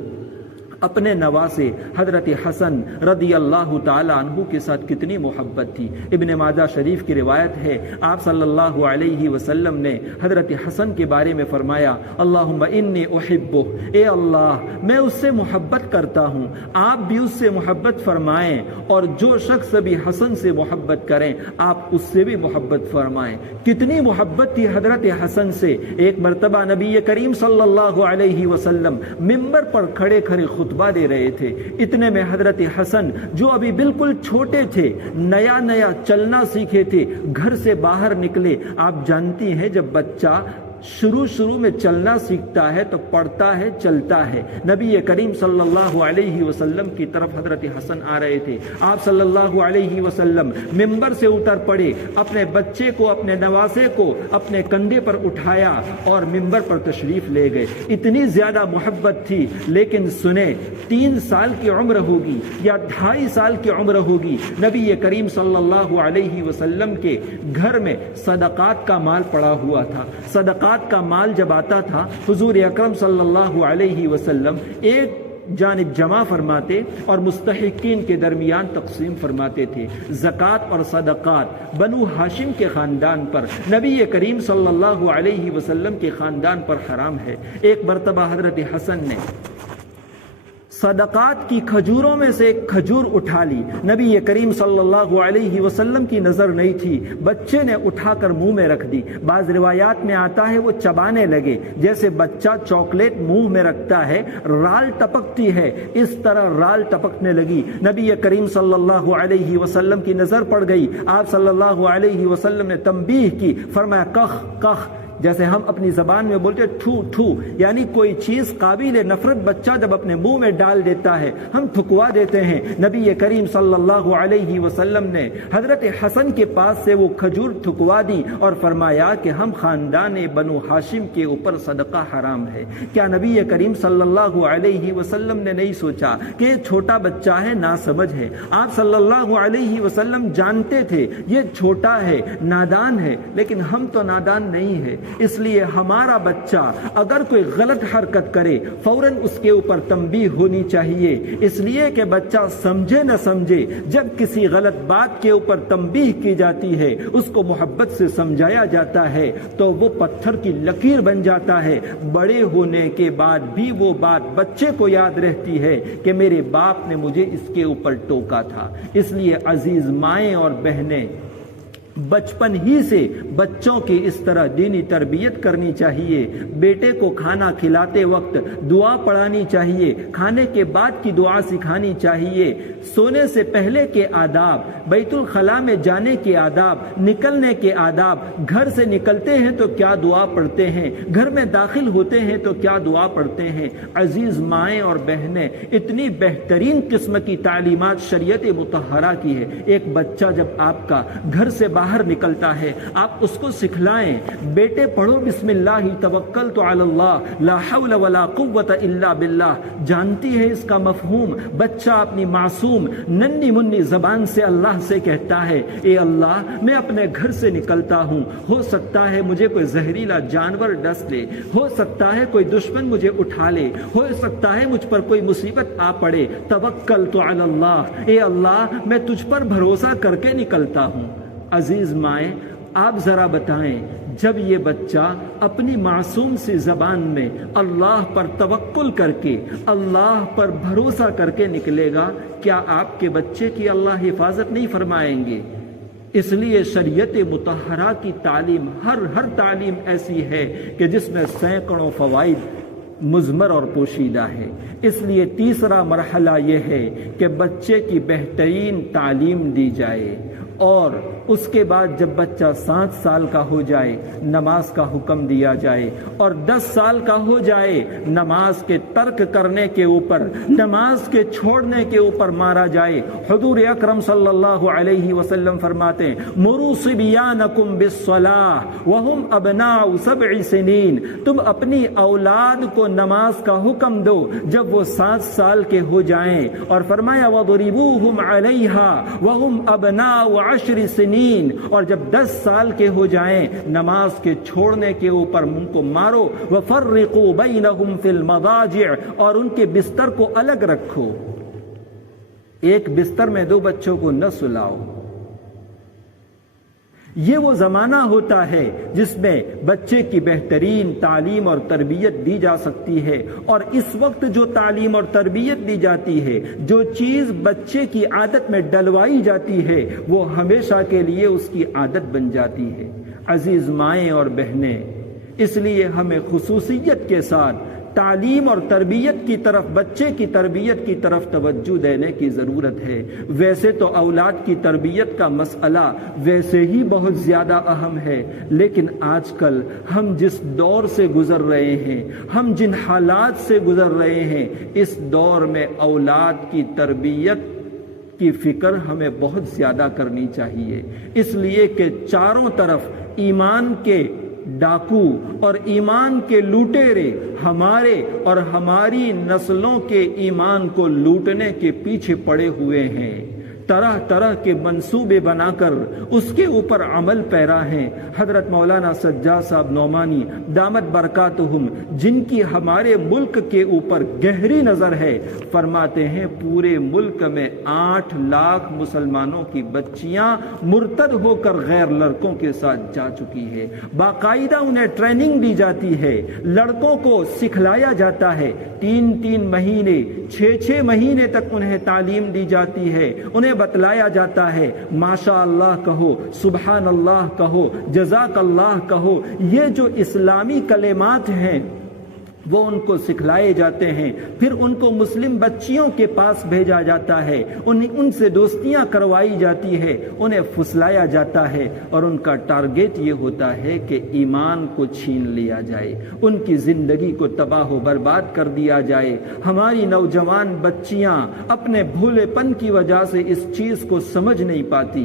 اپنے نواسے حضرت حسن رضی اللہ تعالی عنہ کے ساتھ کتنی محبت تھی۔ ابن ماجہ شریف کی روایت ہے، آپ صلی اللہ علیہ وسلم نے حضرت حسن کے بارے میں فرمایا اللہم انی احبہ، اے اللہ میں اس سے محبت کرتا ہوں، آپ بھی اس سے محبت فرمائیں، اور جو شخص بھی حسن سے محبت کریں آپ اس سے بھی محبت فرمائیں۔ کتنی محبت تھی حضرت حسن سے۔ ایک مرتبہ نبی کریم صلی اللہ علیہ وسلم ممبر پر کھڑے کھڑے خطبہ دے رہے تھے، اتنے میں حضرت حسن جو ابھی بالکل چھوٹے تھے، نیا چلنا سیکھے تھے، گھر سے باہر نکلے۔ آپ جانتی ہیں جب بچہ شروع میں چلنا سیکھتا ہے تو پڑھتا ہے، چلتا ہے۔ نبی کریم صلی اللہ علیہ وسلم کی طرف حضرت حسن آ رہے تھے، آپ صلی اللہ علیہ وسلم ممبر سے اتر پڑے، اپنے بچے کو، اپنے نواسے کو اپنے کندھے پر اٹھایا اور ممبر پر تشریف لے گئے۔ اتنی زیادہ محبت تھی، لیکن سنیں 3 سال کی عمر ہوگی یا 2.5 سال کی عمر ہوگی، نبی کریم صلی اللہ علیہ وسلم کے گھر میں صدقات کا مال پڑا ہوا تھا۔ صدقات کا مال جب آتا تھا حضور اکرم صلی اللہ علیہ وسلم ایک جانب جمع فرماتے اور مستحقین کے درمیان تقسیم فرماتے تھے۔ زکوٰۃ اور صدقات بنو ہاشم کے خاندان پر، نبی کریم صلی اللہ علیہ وسلم کے خاندان پر حرام ہے۔ ایک مرتبہ حضرت حسن نے صدقات کی کھجوروں میں سے ایک کھجور اٹھا لی، نبی کریم صلی اللہ علیہ وسلم کی نظر نہیں تھی، بچے نے اٹھا کر منہ میں رکھ دی۔ بعض روایات میں آتا ہے وہ چبانے لگے، جیسے بچہ چاکلیٹ منہ میں رکھتا ہے، رال ٹپکتی ہے اس طرح رال ٹپکنے لگی۔ نبی کریم صلی اللہ علیہ وسلم کی نظر پڑ گئی، آپ صلی اللہ علیہ وسلم نے تنبیہ کی، فرمایا کخ کخ، جیسے ہم اپنی زبان میں بولتے ٹھو ٹھو، یعنی کوئی چیز قابل نفرت بچہ جب اپنے منہ میں ڈال دیتا ہے ہم تھکوا دیتے ہیں۔ نبی کریم صلی اللہ علیہ وسلم نے حضرت حسن کے پاس سے وہ کھجور تھکوا دی اور فرمایا کہ ہم خاندان بنو ہاشم کے اوپر صدقہ حرام ہے۔ کیا نبی کریم صلی اللہ علیہ وسلم نے نہیں سوچا کہ یہ چھوٹا بچہ ہے، ناسمجھ ہے؟ آپ صلی اللہ علیہ وسلم جانتے تھے یہ چھوٹا ہے، نادان ہے، لیکن ہم تو نادان نہیں ہے، اس لیے ہمارا بچہ اگر کوئی غلط حرکت کرے فوراً اس کے اوپر تنبیہ ہونی چاہیے، اس لیے کہ بچہ سمجھے نہ سمجھے، جب کسی غلط بات کے اوپر تنبیہ کی جاتی ہے، اس کو محبت سے سمجھایا جاتا ہے تو وہ پتھر کی لکیر بن جاتا ہے۔ بڑے ہونے کے بعد بھی وہ بات بچے کو یاد رہتی ہے کہ میرے باپ نے مجھے اس کے اوپر ٹوکا تھا۔ اس لیے عزیز مائیں اور بہنیں، بچپن ہی سے بچوں کی اس طرح دینی تربیت کرنی چاہیے۔ بیٹے کو کھانا کھلاتے وقت دعا پڑھانی چاہیے، کھانے کے بعد کی دعا سکھانی چاہیے، سونے سے پہلے کے آداب، بیت الخلاء میں جانے کے آداب، نکلنے کے آداب، گھر سے نکلتے ہیں تو کیا دعا پڑھتے ہیں، گھر میں داخل ہوتے ہیں تو کیا دعا پڑھتے ہیں۔ عزیز مائیں اور بہنیں، اتنی بہترین قسم کی تعلیمات شریعت مطہرہ کی ہے۔ ایک بچہ جب آپ کا گھر سے باہر باہر نکلتا ہے آپ اس کو سکھلائیں، بیٹے پڑھو بسم اللہ توکلت علی اللہ لا حول ولا قوت الا باللہ، جانتی ہے اس کا مفہوم؟ بچہ اپنی معصوم ننھی منی زبان سے اللہ سے کہتا ہے اے اللہ میں اپنے گھر سے نکلتا ہوں، ہو سکتا ہے مجھے کوئی زہریلا جانور ڈس لے، ہو سکتا ہے کوئی دشمن مجھے اٹھا لے، ہو سکتا ہے مجھ پر کوئی مصیبت آ پڑے، توکلت علی اللہ، اے اللہ میں تجھ پر بھروسہ کر کے نکلتا ہوں۔ عزیز مائیں آپ ذرا بتائیں جب یہ بچہ اپنی معصوم سی زبان میں اللہ پر توکل کر کے اللہ پر بھروسہ کر کے نکلے گا، کیا آپ کے بچے کی اللہ حفاظت نہیں فرمائیں گے؟ اس لیے شریعت مطہرہ کی تعلیم ہر تعلیم ایسی ہے کہ جس میں سینکڑوں فوائد مضمر اور پوشیدہ ہے۔ اس لیے تیسرا مرحلہ یہ ہے کہ بچے کی بہترین تعلیم دی جائے، اور اس کے بعد جب بچہ 7 سال کا ہو جائے نماز کا حکم دیا جائے، اور 10 سال کا ہو جائے نماز کے ترک کرنے کے اوپر، نماز کے چھوڑنے کے اوپر مارا جائے۔ حضور اکرم صلی اللہ علیہ وسلم فرماتے ہیں مروا صبیانکم بالصلاۃ وہم ابناء 7 سنین، تم اپنی اولاد کو نماز کا حکم دو جب وہ 7 سال کے ہو جائیں، اور فرمایا وضربوہم علیہا وہم ابناء 10 سنین، اور جب 10 سال کے ہو جائیں نماز کے چھوڑنے کے اوپر ان کو مارو، وفرقوا بینہم فی المضاجع، اور ان کے بستر کو الگ رکھو، ایک بستر میں 2 بچوں کو نہ سلاؤ۔ یہ وہ زمانہ ہوتا ہے جس میں بچے کی بہترین تعلیم اور تربیت دی جا سکتی ہے، اور اس وقت جو تعلیم اور تربیت دی جاتی ہے، جو چیز بچے کی عادت میں ڈلوائی جاتی ہے، وہ ہمیشہ کے لیے اس کی عادت بن جاتی ہے۔ عزیز مائیں اور بہنیں، اس لیے ہمیں خصوصیت کے ساتھ تعلیم اور تربیت کی طرف، بچے کی تربیت کی طرف توجہ دینے کی ضرورت ہے۔ ویسے تو اولاد کی تربیت کا مسئلہ ویسے ہی بہت زیادہ اہم ہے، لیکن آج کل ہم جس دور سے گزر رہے ہیں، ہم جن حالات سے گزر رہے ہیں، اس دور میں اولاد کی تربیت کی فکر ہمیں بہت زیادہ کرنی چاہیے، اس لیے کہ چاروں طرف ایمان کے ڈاکو اور ایمان کے لوٹیرے ہمارے اور ہماری نسلوں کے ایمان کو لوٹنے کے پیچھے پڑے ہوئے ہیں، طرح طرح کے منصوبے بنا کر اس کے اوپر عمل پیرا ہیں۔ حضرت مولانا سجاد صاحب نعمانی دامت برکاتہم، جن کی ہمارے ملک کے اوپر گہری نظر ہے، فرماتے ہیں پورے ملک میں 8 لاکھ مسلمانوں کی بچیاں مرتد ہو کر غیر لڑکوں کے ساتھ جا چکی ہے۔ باقاعدہ انہیں ٹریننگ دی جاتی ہے، لڑکوں کو سکھلایا جاتا ہے، 3 مہینے 6 مہینے تک انہیں تعلیم دی جاتی ہے، انہیں بتلایا جاتا ہے ماشاء اللہ کہو، سبحان اللہ کہو، جزاک اللہ کہو، یہ جو اسلامی کلمات ہیں وہ ان کو سکھلائے جاتے ہیں، پھر ان کو مسلم بچیوں کے پاس بھیجا جاتا ہے، ان سے دوستیاں کروائی جاتی ہے، انہیں پھسلایا جاتا ہے، اور ان کا ٹارگیٹ یہ ہوتا ہے کہ ایمان کو چھین لیا جائے، ان کی زندگی کو تباہ و برباد کر دیا جائے۔ ہماری نوجوان بچیاں اپنے بھولے پن کی وجہ سے اس چیز کو سمجھ نہیں پاتی۔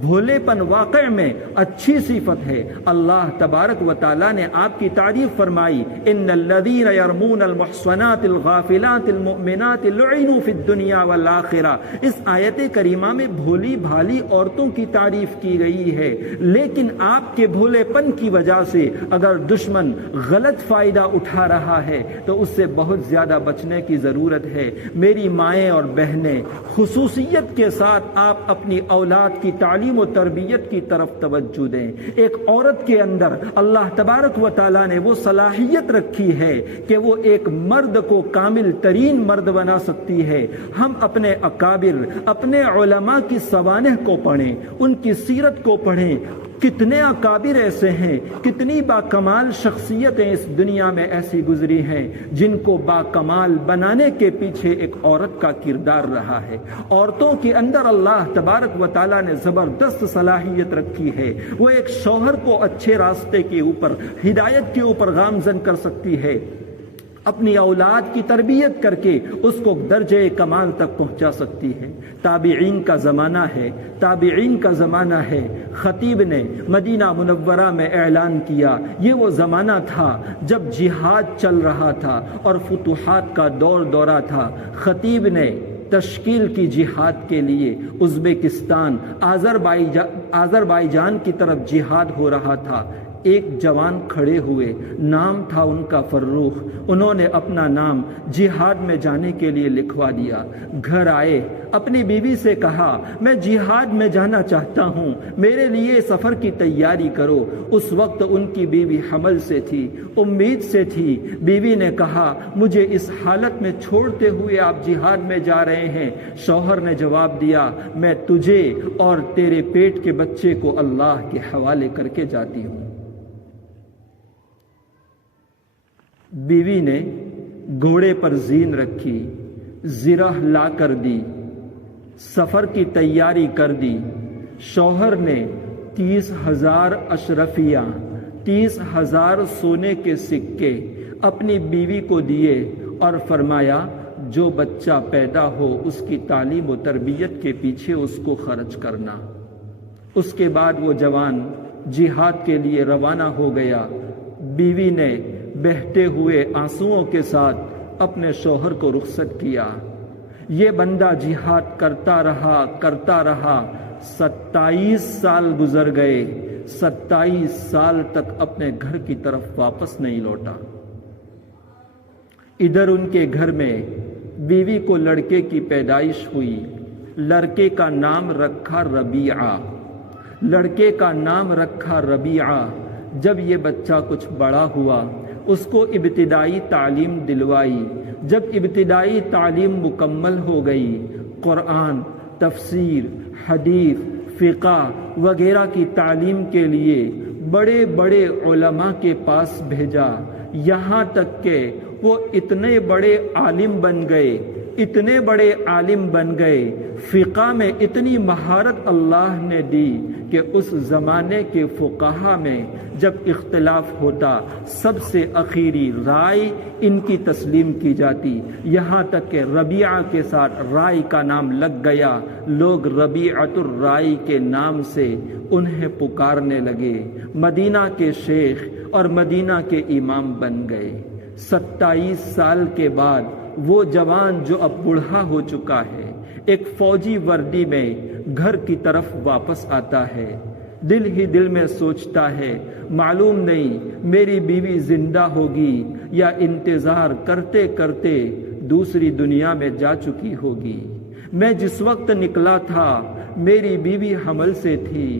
بھولے پن واقع میں اچھی صفت ہے، اللہ تبارک و تعالیٰ نے آپ کی تعریف فرمائی ان الذین یرمون المحصنات الغافلات المؤمنات لعنوا فی الدنیا والآخرہ۔ اس آیت کریمہ میں بھولی بھالی عورتوں کی تعریف کی گئی ہے، لیکن آپ کے بھولے پن کی وجہ سے اگر دشمن غلط فائدہ اٹھا رہا ہے تو اس سے بہت زیادہ بچنے کی ضرورت ہے۔ میری مائیں اور بہنیں، خصوصیت کے ساتھ آپ اپنی اولاد کی تعلیم و تربیت کی طرف توجہ دیں۔ ایک عورت کے اندر اللہ تبارک و تعالیٰ نے وہ صلاحیت رکھی ہے کہ وہ ایک مرد کو کامل ترین مرد بنا سکتی ہے۔ ہم اپنے اکابر، اپنے علماء کی سوانح کو پڑھیں، ان کی سیرت کو پڑھیں۔ کتنے اکابر ایسے ہیں، کتنی باکمال شخصیتیں اس دنیا میں ایسی گزری ہیں جن کو باکمال بنانے کے پیچھے ایک عورت کا کردار رہا ہے۔ عورتوں کے اندر اللہ تبارک و تعالیٰ نے زبردست صلاحیت رکھی ہے، وہ ایک شوہر کو اچھے راستے کے اوپر، ہدایت کے اوپر گامزن کر سکتی ہے۔ اپنی اولاد کی تربیت کر کے اس کو درجے کمال تک پہنچا سکتی ہے۔ تابعین کا زمانہ ہے، تابعین کا زمانہ ہے۔ خطیب نے مدینہ منورہ میں اعلان کیا، یہ وہ زمانہ تھا جب جہاد چل رہا تھا اور فتوحات کا دورہ تھا۔ خطیب نے تشکیل کی جہاد کے لیے ازبکستان، آذربائیجان کی طرف جہاد ہو رہا تھا۔ ایک جوان کھڑے ہوئے، نام تھا ان کا فروخ، انہوں نے اپنا نام جہاد میں جانے کے لیے لکھوا دیا۔ گھر آئے، اپنی بیوی سے کہا میں جہاد میں جانا چاہتا ہوں، میرے لیے سفر کی تیاری کرو۔ اس وقت ان کی بیوی حمل سے تھی، امید سے تھی۔ بیوی نے کہا مجھے اس حالت میں چھوڑتے ہوئے آپ جہاد میں جا رہے ہیں؟ شوہر نے جواب دیا میں تجھے اور تیرے پیٹ کے بچے کو اللہ کے حوالے کر کے جاتی ہوں۔ بیوی نے گھوڑے پر زین رکھی، زرہ لا کر دی، سفر کی تیاری کر دی۔ شوہر نے 30,000 اشرفیہ، 30,000 سونے کے سکے اپنی بیوی کو دیے اور فرمایا جو بچہ پیدا ہو اس کی تعلیم و تربیت کے پیچھے اس کو خرچ کرنا۔ اس کے بعد وہ جوان جہاد کے لیے روانہ ہو گیا۔ بیوی نے بہتے ہوئے آنسوؤں کے ساتھ اپنے شوہر کو رخصت کیا۔ یہ بندہ جہاد کرتا رہا 27 سال گزر گئے، 27 سال تک اپنے گھر کی طرف واپس نہیں لوٹا۔ ادھر ان کے گھر میں بیوی کو لڑکے کی پیدائش ہوئی، لڑکے کا نام رکھا ربیعہ، لڑکے کا نام رکھا ربیعہ۔ جب یہ بچہ کچھ بڑا ہوا اس کو ابتدائی تعلیم دلوائی۔ جب ابتدائی تعلیم مکمل ہو گئی، قرآن، تفسیر، حدیث، فقہ وغیرہ کی تعلیم کے لیے بڑے بڑے علماء کے پاس بھیجا، یہاں تک کہ وہ اتنے بڑے عالم بن گئے، اتنے بڑے عالم بن گئے، فقہ میں اتنی مہارت اللہ نے دی کہ اس زمانے کے فقہا میں جب اختلاف ہوتا سب سے اخیری رائے ان کی تسلیم کی جاتی، یہاں تک کہ ربیعہ کے ساتھ رائے کا نام لگ گیا۔ لوگ ربیعۃ الرائے کے نام سے انہیں پکارنے لگے۔ مدینہ کے شیخ اور مدینہ کے امام بن گئے۔ 27 سال کے بعد وہ جوان جو اب بوڑھا ہو چکا ہے ایک فوجی وردی میں گھر کی طرف واپس آتا ہے۔ دل ہی دل میں سوچتا ہے معلوم نہیں میری بیوی زندہ ہوگی یا انتظار کرتے کرتے دوسری دنیا میں جا چکی ہوگی۔ میں جس وقت نکلا تھا میری بیوی حمل سے تھی،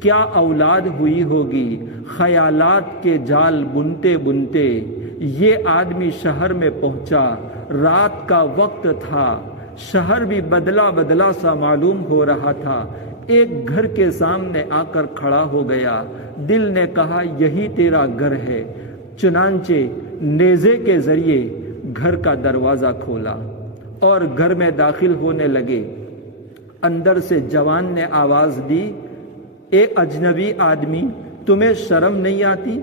کیا اولاد ہوئی ہوگی؟ خیالات کے جال بنتے بنتے یہ آدمی شہر میں پہنچا۔ رات کا وقت تھا، شہر بھی بدلا بدلا سا معلوم ہو رہا تھا۔ ایک گھر کے سامنے آ کر کھڑا ہو گیا۔ دل نے کہا یہی تیرا گھر ہے، چنانچہ نیزے کے ذریعے گھر کا دروازہ کھولا اور گھر میں داخل ہونے لگے۔ اندر سے جوان نے آواز دی، اے اجنبی آدمی تمہیں شرم نہیں آتی؟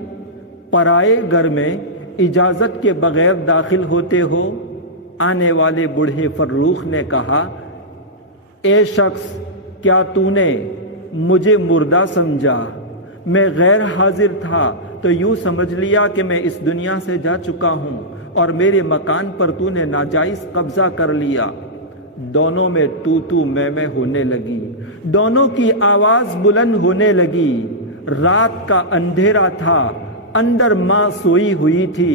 پرائے گھر میں اجازت کے بغیر داخل ہوتے ہو؟ آنے والے بوڑھے فروخ نے کہا، اے شخص کیا تو نے مجھے مردہ سمجھا؟ میں غیر حاضر تھا تو یوں سمجھ لیا کہ میں اس دنیا سے جا چکا ہوں اور میرے مکان پر تو نے ناجائز قبضہ کر لیا۔ دونوں میں تو میں ہونے لگی، دونوں کی آواز بلند ہونے لگی۔ رات کا اندھیرا تھا، اندر ماں سوئی ہوئی تھی،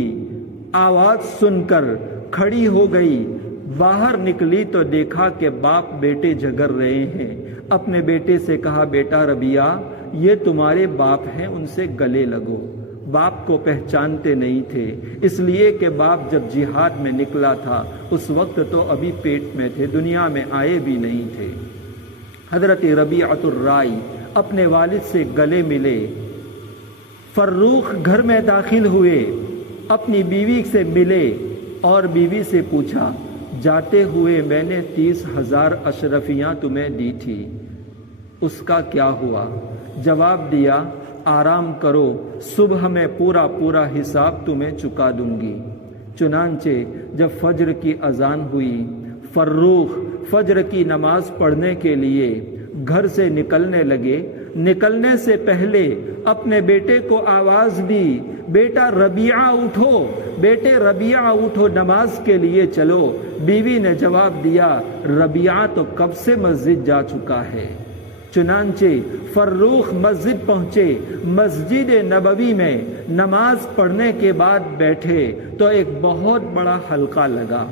آواز سن کر کھڑی ہو گئی، باہر نکلی تو دیکھا کہ باپ بیٹے جھگڑ رہے ہیں۔ اپنے بیٹے سے کہا، بیٹا ربیعہ یہ تمہارے باپ ہیں، ان سے گلے لگو۔ باپ کو پہچانتے نہیں تھے، اس لیے کہ باپ جب جہاد میں نکلا تھا اس وقت تو ابھی پیٹ میں تھے، دنیا میں آئے بھی نہیں تھے۔ حضرت ربیعۃ الرائے اپنے والد سے گلے ملے۔ فروخ گھر میں داخل ہوئے، اپنی بیوی سے ملے اور بیوی سے پوچھا، جاتے ہوئے میں نے 30,000 اشرفیاں تمہیں دی تھی، اس کا کیا ہوا؟ جواب دیا، آرام کرو، صبح میں پورا حساب تمہیں چکا دوں گی۔ چنانچہ جب فجر کی اذان ہوئی، فروخ فجر کی نماز پڑھنے کے لیے گھر سے نکلنے لگے۔ نکلنے سے پہلے اپنے بیٹے کو آواز دی، بیٹا ربیعہ اٹھو، بیٹے ربیعہ اٹھو، نماز کے لیے چلو۔ بیوی نے جواب دیا، ربیعہ تو کب سے مسجد جا چکا ہے۔ چنانچہ فروخ مسجد پہنچے۔ مسجد نبوی میں نماز پڑھنے کے بعد بیٹھے تو ایک بہت بڑا حلقہ لگا۔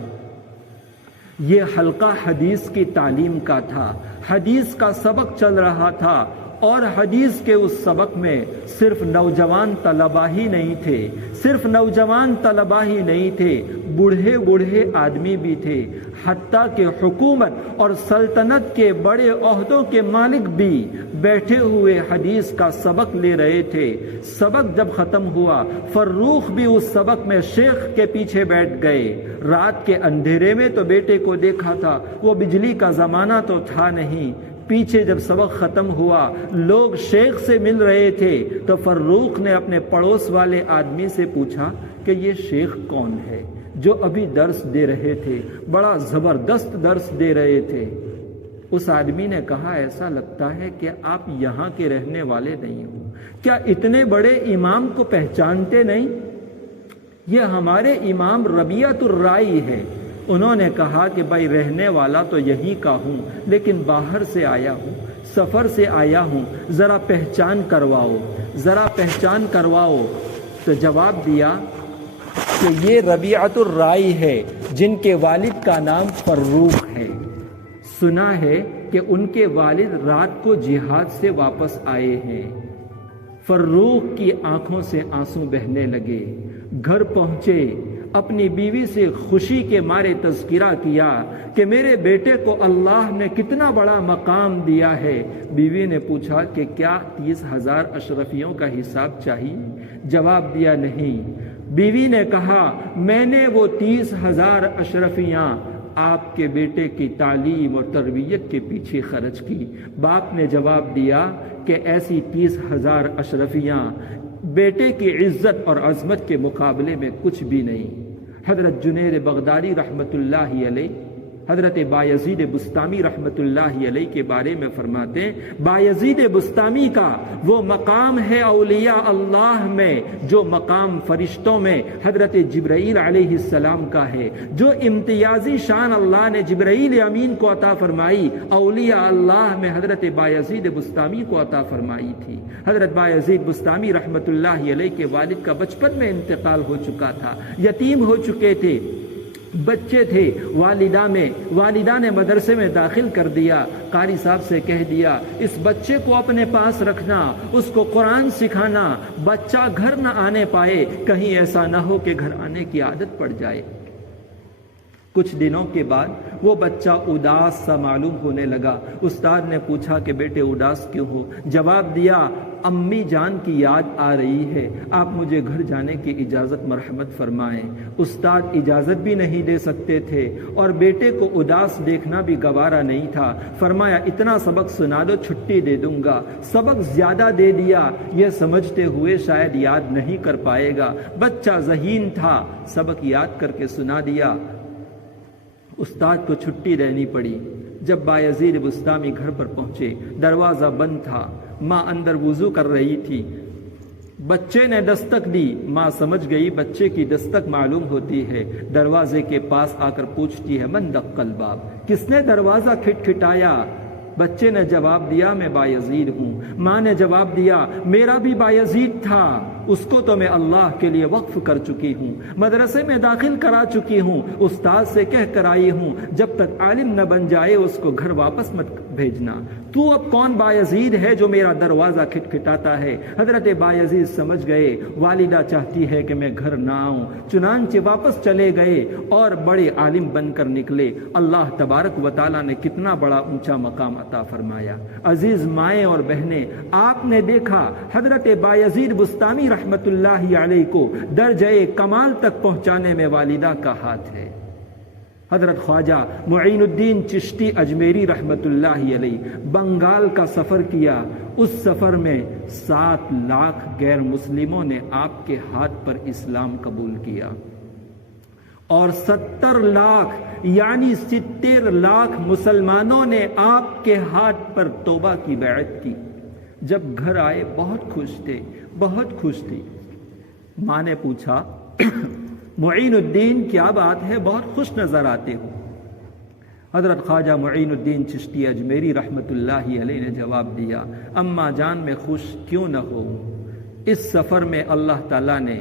یہ حلقہ حدیث کی تعلیم کا تھا، حدیث کا سبق چل رہا تھا، اور حدیث کے اس سبق میں صرف نوجوان طلباء ہی نہیں تھے، صرف نوجوان طلباء ہی نہیں تھے، بوڑھے بوڑھے آدمی بھی تھے، حتیٰ کہ حکومت اور سلطنت کے بڑے عہدوں کے مالک بھی بیٹھے ہوئے حدیث کا سبق لے رہے تھے۔ سبق جب ختم ہوا، فروخ بھی اس سبق میں شیخ کے پیچھے بیٹھ گئے۔ رات کے اندھیرے میں تو بیٹے کو دیکھا تھا، وہ بجلی کا زمانہ تو تھا نہیں۔ پیچھے جب سبق ختم ہوا، لوگ شیخ سے مل رہے تھے تو فروخ نے اپنے پڑوس والے آدمی سے پوچھا کہ یہ شیخ کون ہے جو ابھی درس دے رہے تھے، بڑا زبردست درس دے رہے تھے۔ اس آدمی نے کہا، ایسا لگتا ہے کہ آپ یہاں کے رہنے والے نہیں ہو، کیا اتنے بڑے امام کو پہچانتے نہیں؟ یہ ہمارے امام ربیعۃ الرائی ہے۔ انہوں نے کہا کہ بھائی رہنے والا تو یہی کا ہوں، لیکن باہر سے آیا ہوں، سفر سے آیا ہوں، ذرا پہچان کرواؤ، ذرا پہچان کرواؤ۔ تو جواب دیا کہ یہ ربیعۃ الرائی ہے جن کے والد کا نام فروخ ہے۔ سنا ہے کہ ان کے والد رات کو جہاد سے واپس آئے ہیں۔ فروخ کی آنکھوں سے آنسو بہنے لگے۔ گھر پہنچے، اپنی بیوی سے خوشی کے مارے تذکرہ کیا کہ میرے بیٹے کو اللہ نے کتنا بڑا مقام دیا ہے۔ بیوی نے پوچھا کہ کیا 30,000 اشرفیوں کا حساب چاہیے؟ جواب دیا نہیں۔ بیوی نے کہا، میں نے وہ 30,000 اشرفیاں آپ کے بیٹے کی تعلیم اور تربیت کے پیچھے خرچ کی۔ باپ نے جواب دیا کہ ایسی 30,000 اشرفیاں بیٹے کی عزت اور عظمت کے مقابلے میں کچھ بھی نہیں۔ حضرت جنید بغدادی رحمۃ اللہ علیہ حضرت بایزید بسطامی رحمۃ اللہ علیہ کے بارے میں فرماتے ہیں، بایزید بسطامی کا وہ مقام ہے اولیاء اللہ میں جو مقام فرشتوں میں حضرت جبرائیل علیہ السلام کا ہے۔ جو امتیازی شان اللہ نے جبرائیل امین کو عطا فرمائی، اولیاء اللہ میں حضرت بایزید بسطامی کو عطا فرمائی تھی۔ حضرت بایزید بسطامی رحمۃ اللہ علیہ کے والد کا بچپن میں انتقال ہو چکا تھا، یتیم ہو چکے تھے، بچے تھے۔ والدہ نے مدرسے میں داخل کر دیا۔ قاری صاحب سے کہہ دیا، اس بچے کو اپنے پاس رکھنا، اس کو قرآن سکھانا، بچہ گھر نہ آنے پائے، کہیں ایسا نہ ہو کہ گھر آنے کی عادت پڑ جائے۔ کچھ دنوں کے بعد وہ بچہ اداس سا معلوم ہونے لگا۔ استاد نے پوچھا کہ بیٹے اداس کیوں ہو؟ جواب دیا، امی جان کی یاد آ رہی ہے، آپ مجھے گھر جانے کی اجازت مرحمت فرمائیں۔ استاد اجازت بھی نہیں دے سکتے تھے اور بیٹے کو اداس دیکھنا بھی گوارا نہیں تھا۔ فرمایا، اتنا سبق سنا دو، چھٹی دے دوں گا۔ سبق زیادہ دے دیا، یہ سمجھتے ہوئے شاید یاد نہیں کر پائے گا۔ بچہ ذہین تھا، سبق یاد کر کے سنا دیا۔ استاد کو چھٹی دینی پڑی۔ جب بایزید بسطامی گھر پر پہنچے، دروازہ بند تھا، ماں اندر وضو کر رہی تھی۔ بچے نے دستک دی، ماں سمجھ گئی بچے کی دستک معلوم ہوتی ہے، دروازے کے پاس آ کر پوچھتی ہے، من دق الباب، کس نے دروازہ کھٹکھٹایا؟ بچے نے جواب دیا، میں بایزید ہوں۔ ماں نے جواب دیا، میرا بھی بایزید تھا، اس کو تو میں اللہ کے لیے وقف کر چکی ہوں، مدرسے میں داخل کرا چکی ہوں، استاد سے کہہ کر آئی ہوں جب تک عالم نہ بن جائے اس کو گھر واپس مت بھیجنا۔ تو اب کون بایزید ہے جو میرا دروازہ کھٹکھٹاتا ہے؟ حضرت بایزید سمجھ گئے والدہ چاہتی ہے کہ میں گھر نہ آؤں، چنانچہ واپس چلے گئے اور بڑے عالم بن کر نکلے۔ اللہ تبارک و تعالیٰ نے کتنا بڑا اونچا مقام عطا فرمایا۔ عزیز مائیں اور بہنیں، آپ نے دیکھا حضرت بایزید بسطامی رحمت اللہ علیہ کو درجہ کمال تک پہنچانے میں والدہ کا ہاتھ ہے۔ حضرت خواجہ معین الدین چشتی اجمیری رحمت اللہ علیہ بنگال کا سفر کیا۔ اس سفر میں 7 لاکھ غیر مسلموں نے آپ کے ہاتھ پر اسلام قبول کیا۔ اور 70 لاکھ یعنی 70 لاکھ مسلمانوں نے آپ کے ہاتھ پر توبہ کی بیعت کی۔ جب گھر آئے بہت خوش تھے، بہت خوش تھی۔ ماں نے پوچھا معین الدین کیا بات ہے، بہت خوش نظر آتے ہو؟ حضرت خواجہ معین الدین چشتی اجمیری رحمۃ اللہ علیہ نے جواب دیا، اماں جان میں خوش کیوں نہ ہوں، اس سفر میں اللہ تعالیٰ نے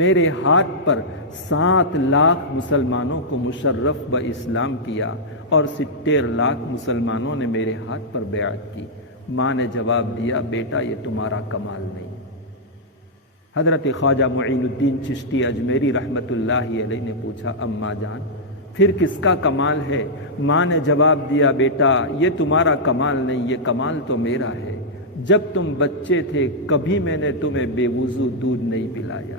میرے ہاتھ پر 7 لاکھ مسلمانوں کو مشرف و اسلام کیا اور 70 لاکھ مسلمانوں نے میرے ہاتھ پر بیعت کی۔ ماں نے جواب دیا، بیٹا یہ تمہارا کمال نہیں۔ حضرت خواجہ معین الدین چشتی اجمیری رحمۃ اللہ علیہ نے پوچھا، اماں جان پھر کس کا کمال ہے؟ ماں نے جواب دیا، بیٹا یہ تمہارا کمال نہیں، یہ کمال تو میرا ہے۔ جب تم بچے تھے کبھی میں نے تمہیں بے وضو دودھ نہیں پلایا،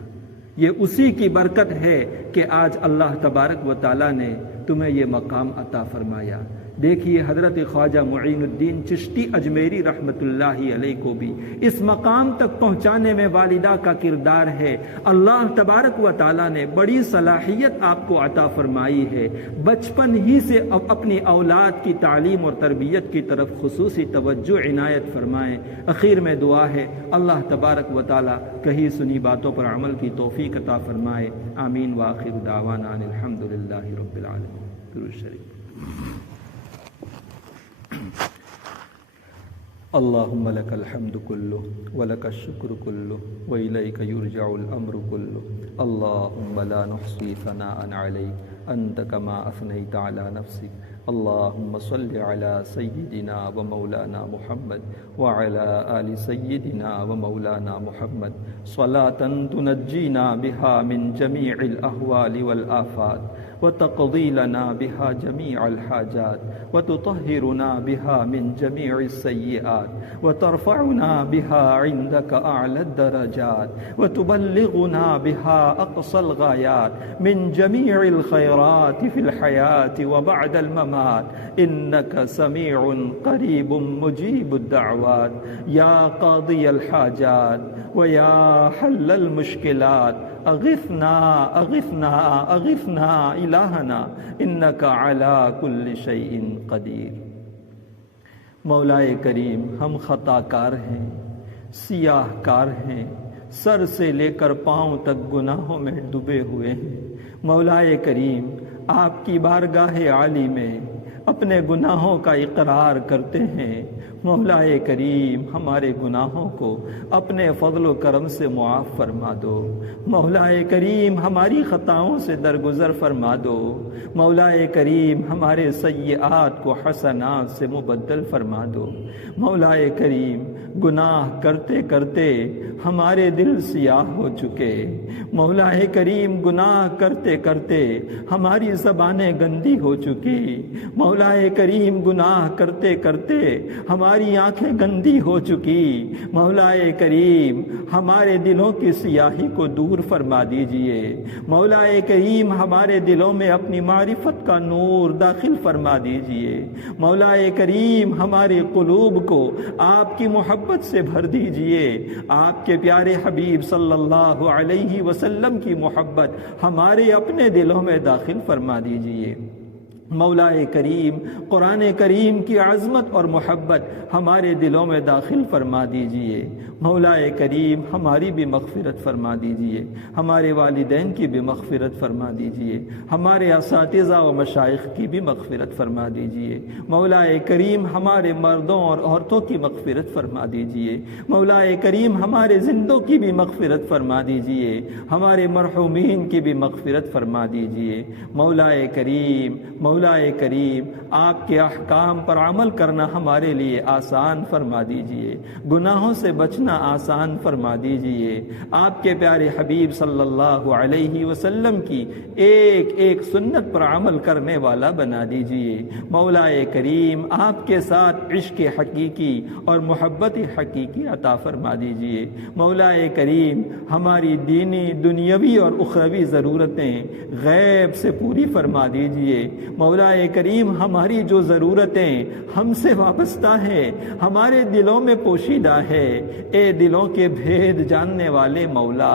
یہ اسی کی برکت ہے کہ آج اللہ تبارک و تعالیٰ نے تمہیں یہ مقام عطا فرمایا۔ دیکھیے حضرت خواجہ معین الدین چشتی اجمیری رحمۃ اللہ علیہ کو بھی اس مقام تک پہنچانے میں والدہ کا کردار ہے۔ اللہ تبارک و تعالیٰ نے بڑی صلاحیت آپ کو عطا فرمائی ہے، بچپن ہی سے اپنی اولاد کی تعلیم اور تربیت کی طرف خصوصی توجہ عنایت فرمائیں۔ اخیر میں دعا ہے اللہ تبارک و تعالیٰ کہی سنی باتوں پر عمل کی توفیق عطا فرمائے۔ آمین وآخر دعوانا الحمد للہ رب العالمین۔ درود شریف۔ اللهم لك الحمد كله ولك الشكر كله وإليك يرجع الأمر كله اللهم لا نحصي ثناء عليك أنت كما أثنيت على نفسك اللهم صل على سيدنا ومولانا محمد وعلى آل سيدنا ومولانا محمد صلاة تنجينا بها من جميع الأهوال والآفات وتقضي لنا بها جميع الحاجات وتطهرنا بها من جميع السيئات وترفعنا بها عندك أعلى الدرجات وتبلغنا بها أقصى الغايات من جميع الخيرات في الحياة وبعد الممات إنك سميع قريب مجيب الدعوات يا قاضي الحاجات ويا حل المشكلات اغثنا اغثنا اغثنا الہنا انک علی کل شیء قدیر۔ مولا کریم ہم خطا کار ہیں، سیاہ کار ہیں، سر سے لے کر پاؤں تک گناہوں میں ڈوبے ہوئے ہیں۔ مولا کریم آپ کی بارگاہ عالی میں اپنے گناہوں کا اقرار کرتے ہیں۔ مولا کریم ہمارے گناہوں کو اپنے فضل و کرم سے معاف فرما دو۔ مولا کریم ہماری خطاؤں سے درگزر فرما دو۔ مولا کریم ہمارے سیئات کو حسنات سے مبدل فرما دو۔ مولا کریم گناہ کرتے کرتے ہمارے دل سیاہ ہو چکے۔ مولا کریم گناہ کرتے کرتے ہماری زبانیں گندی ہو چکی۔ مولا کریم گناہ کرتے کرتے ہماری آنکھیں گندی ہو چکی۔ مولا کریم ہمارے دلوں کی سیاہی کو دور فرما دیجئے۔ مولا کریم ہمارے دلوں میں اپنی معرفت کا نور داخل فرما دیجئے۔ مولا کریم ہمارے قلوب کو آپ کی محبت سے بھر دیجئے۔ آپ کے پیارے حبیب صلی اللہ علیہ وسلم کی محبت ہمارے اپنے دلوں میں داخل فرما دیجئے۔ مولا کریم قرآن کریم کی عظمت اور محبت ہمارے دلوں میں داخل فرما دیجئے۔ مولا کریم ہماری بھی مغفرت فرما دیجئے، ہمارے والدین کی بھی مغفرت فرما دیجئے، ہمارے اساتذہ و مشائخ کی بھی مغفرت فرما دیجئے۔ مولا کریم ہمارے مردوں اور عورتوں کی مغفرت فرما دیجئے۔ مولا کریم ہمارے زندوں کی بھی مغفرت فرما دیجئے، ہمارے مرحومین کی بھی مغفرت فرما دیجئے۔ مولا کریم آپ کے احکام پر عمل کرنا ہمارے لیے آسان فرما دیجئے، گناہوں سے بچنا آسان فرما دیجئے۔ آپ کے پیارے حبیب صلی اللہ علیہ وسلم کی ایک ایک سنت پر عمل کرنے والا بنا دیجئے۔ مولا کریم آپ کے ساتھ عشق حقیقی اور محبت حقیقی عطا فرما دیجئے۔ مولا کریم ہماری دینی، دنیاوی اور اخروی ضرورتیں غیب سے پوری فرما دیجئے۔ مولا مولا کریم ہماری جو ضرورتیں ہم سے وابستہ ہیں ہمارے دلوں میں پوشیدہ ہے، اے دلوں کے بھید جاننے والے مولا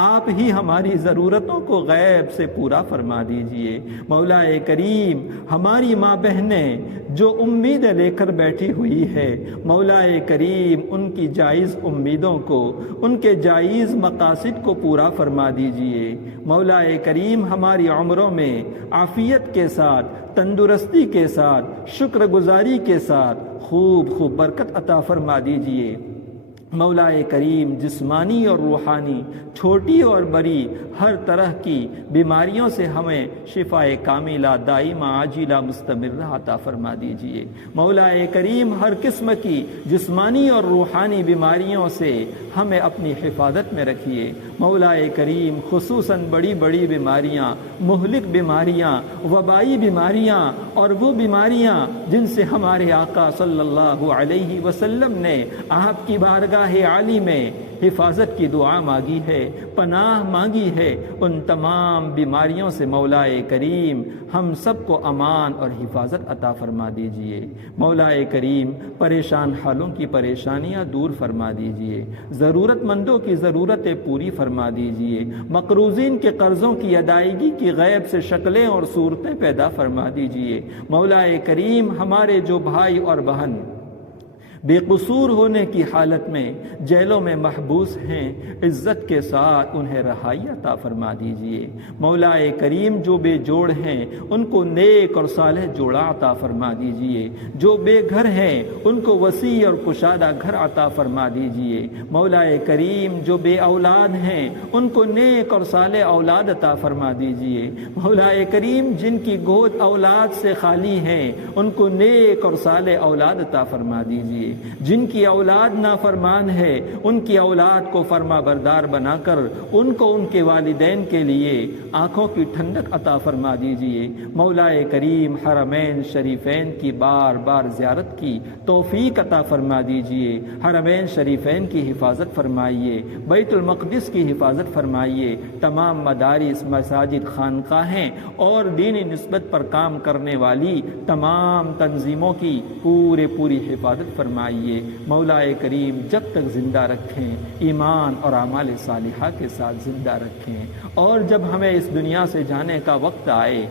آپ ہی ہماری ضرورتوں کو غیب سے پورا فرما دیجئے۔ مولا کریم ہماری ماں بہنیں جو امیدیں لے کر بیٹھی ہوئی ہے، مولا کریم ان کی جائز امیدوں کو، ان کے جائز مقاصد کو پورا فرما دیجئے۔ مولا کریم ہماری عمروں میں عافیت کے ساتھ، تندرستی کے ساتھ، شکر گزاری کے ساتھ خوب خوب برکت عطا فرما دیجئے۔ مولا کریم جسمانی اور روحانی، چھوٹی اور بڑی ہر طرح کی بیماریوں سے ہمیں شفاء کاملہ دائمہ عاجلہ مستمرہ عطا فرما دیجئے۔ مولا کریم ہر قسم کی جسمانی اور روحانی بیماریوں سے ہمیں اپنی حفاظت میں رکھیے۔ مولا کریم خصوصاً بڑی بڑی بیماریاں، مہلک بیماریاں، وبائی بیماریاں اور وہ بیماریاں جن سے ہمارے آقا صلی اللہ علیہ وسلم نے آپ کی بارگاہ عالی میں حفاظت کی دعا مانگی ہے، پناہ مانگی ہے، ان تمام بیماریوں سے مولا کریم ہم سب کو امان اور حفاظت عطا فرما دیجئے۔ مولا کریم پریشان حالوں کی پریشانیاں دور فرما دیجئے، ضرورت مندوں کی ضرورتیں پوری فرما دیجئے، مقروضین کے قرضوں کی ادائیگی کی غیب سے شکلیں اور صورتیں پیدا فرما دیجئے۔ مولا کریم ہمارے جو بھائی اور بہن بے قصور ہونے کی حالت میں جیلوں میں محبوس ہیں، عزت کے ساتھ انہیں رہائی عطا فرما دیجئے۔ مولا کریم جو بے جوڑ ہیں ان کو نیک اور صالح جوڑا عطا فرما دیجئے، جو بے گھر ہیں ان کو وسیع اور کشادہ گھر عطا فرما دیجئے۔ مولا کریم جو بے اولاد ہیں ان کو نیک اور صالح اولاد عطا فرما دیجئے۔ مولا کریم جن کی گود اولاد سے خالی ہیں ان کو نیک اور صالح اولاد عطا فرما دیجئے۔ جن کی اولاد نافرمان ہے ان کی اولاد کو فرما بردار بنا کر ان کو ان کے والدین کے لیے آنکھوں کی ٹھنڈک عطا فرما دیجئے۔ مولا کریم حرمین شریفین کی بار بار زیارت کی توفیق عطا فرما دیجئے۔ حرمین شریفین کی حفاظت فرمائیے، بیت المقدس کی حفاظت فرمائیے، تمام مدارس، مساجد، خانقاہیں اور دینی نسبت پر کام کرنے والی تمام تنظیموں کی پوری حفاظت فرمائیے۔ مولا کریم جب تک زندہ رکھیں، ایمان اور اعمال صالحہ کے ساتھ زندہ رکھیں، اور جب ہمیں اس دنیا سے جانے کا وقت آئے،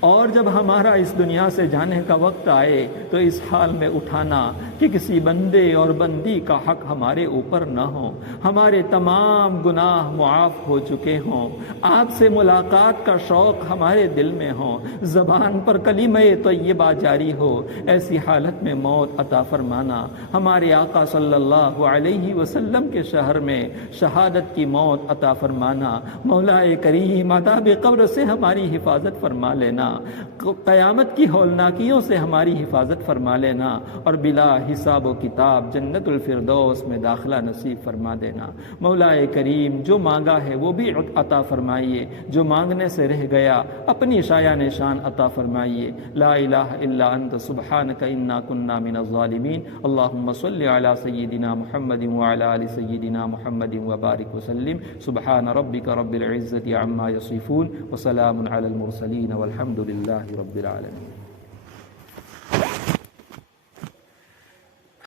اور جب ہمارا اس دنیا سے جانے کا وقت آئے تو اس حال میں اٹھانا کہ کسی بندے اور بندی کا حق ہمارے اوپر نہ ہو، ہمارے تمام گناہ معاف ہو چکے ہوں، آپ سے ملاقات کا شوق ہمارے دل میں ہو، زبان پر کلمہ طیبہ جاری ہو، ایسی حالت میں موت عطا فرمانا، ہمارے آقا صلی اللہ علیہ وسلم کے شہر میں شہادت کی موت عطا فرمانا۔ مولا کریم عذاب قبر سے ہماری حفاظت فرما لینا، قیامت کی ہولناکیوں سے ہماری حفاظت فرما لینا، اور بلا حساب و کتاب جنت الفردوس میں داخلہ نصیب فرما دینا۔ مولا کریم جو مانگا ہے وہ بھی عطا فرمائیے، جو مانگنے سے رہ گیا اپنی شایان شان عطا فرمائیے۔ لا الہ الا انت سبحانک انا کنا من الظالمین۔ اللہم صل علی سیدنا محمد وعلی آل سیدنا محمد وبارک وسلم۔ سبحان ربک رب العزة عما یصفون وسلام علی المرسلین والحمد للہ رب العالمین۔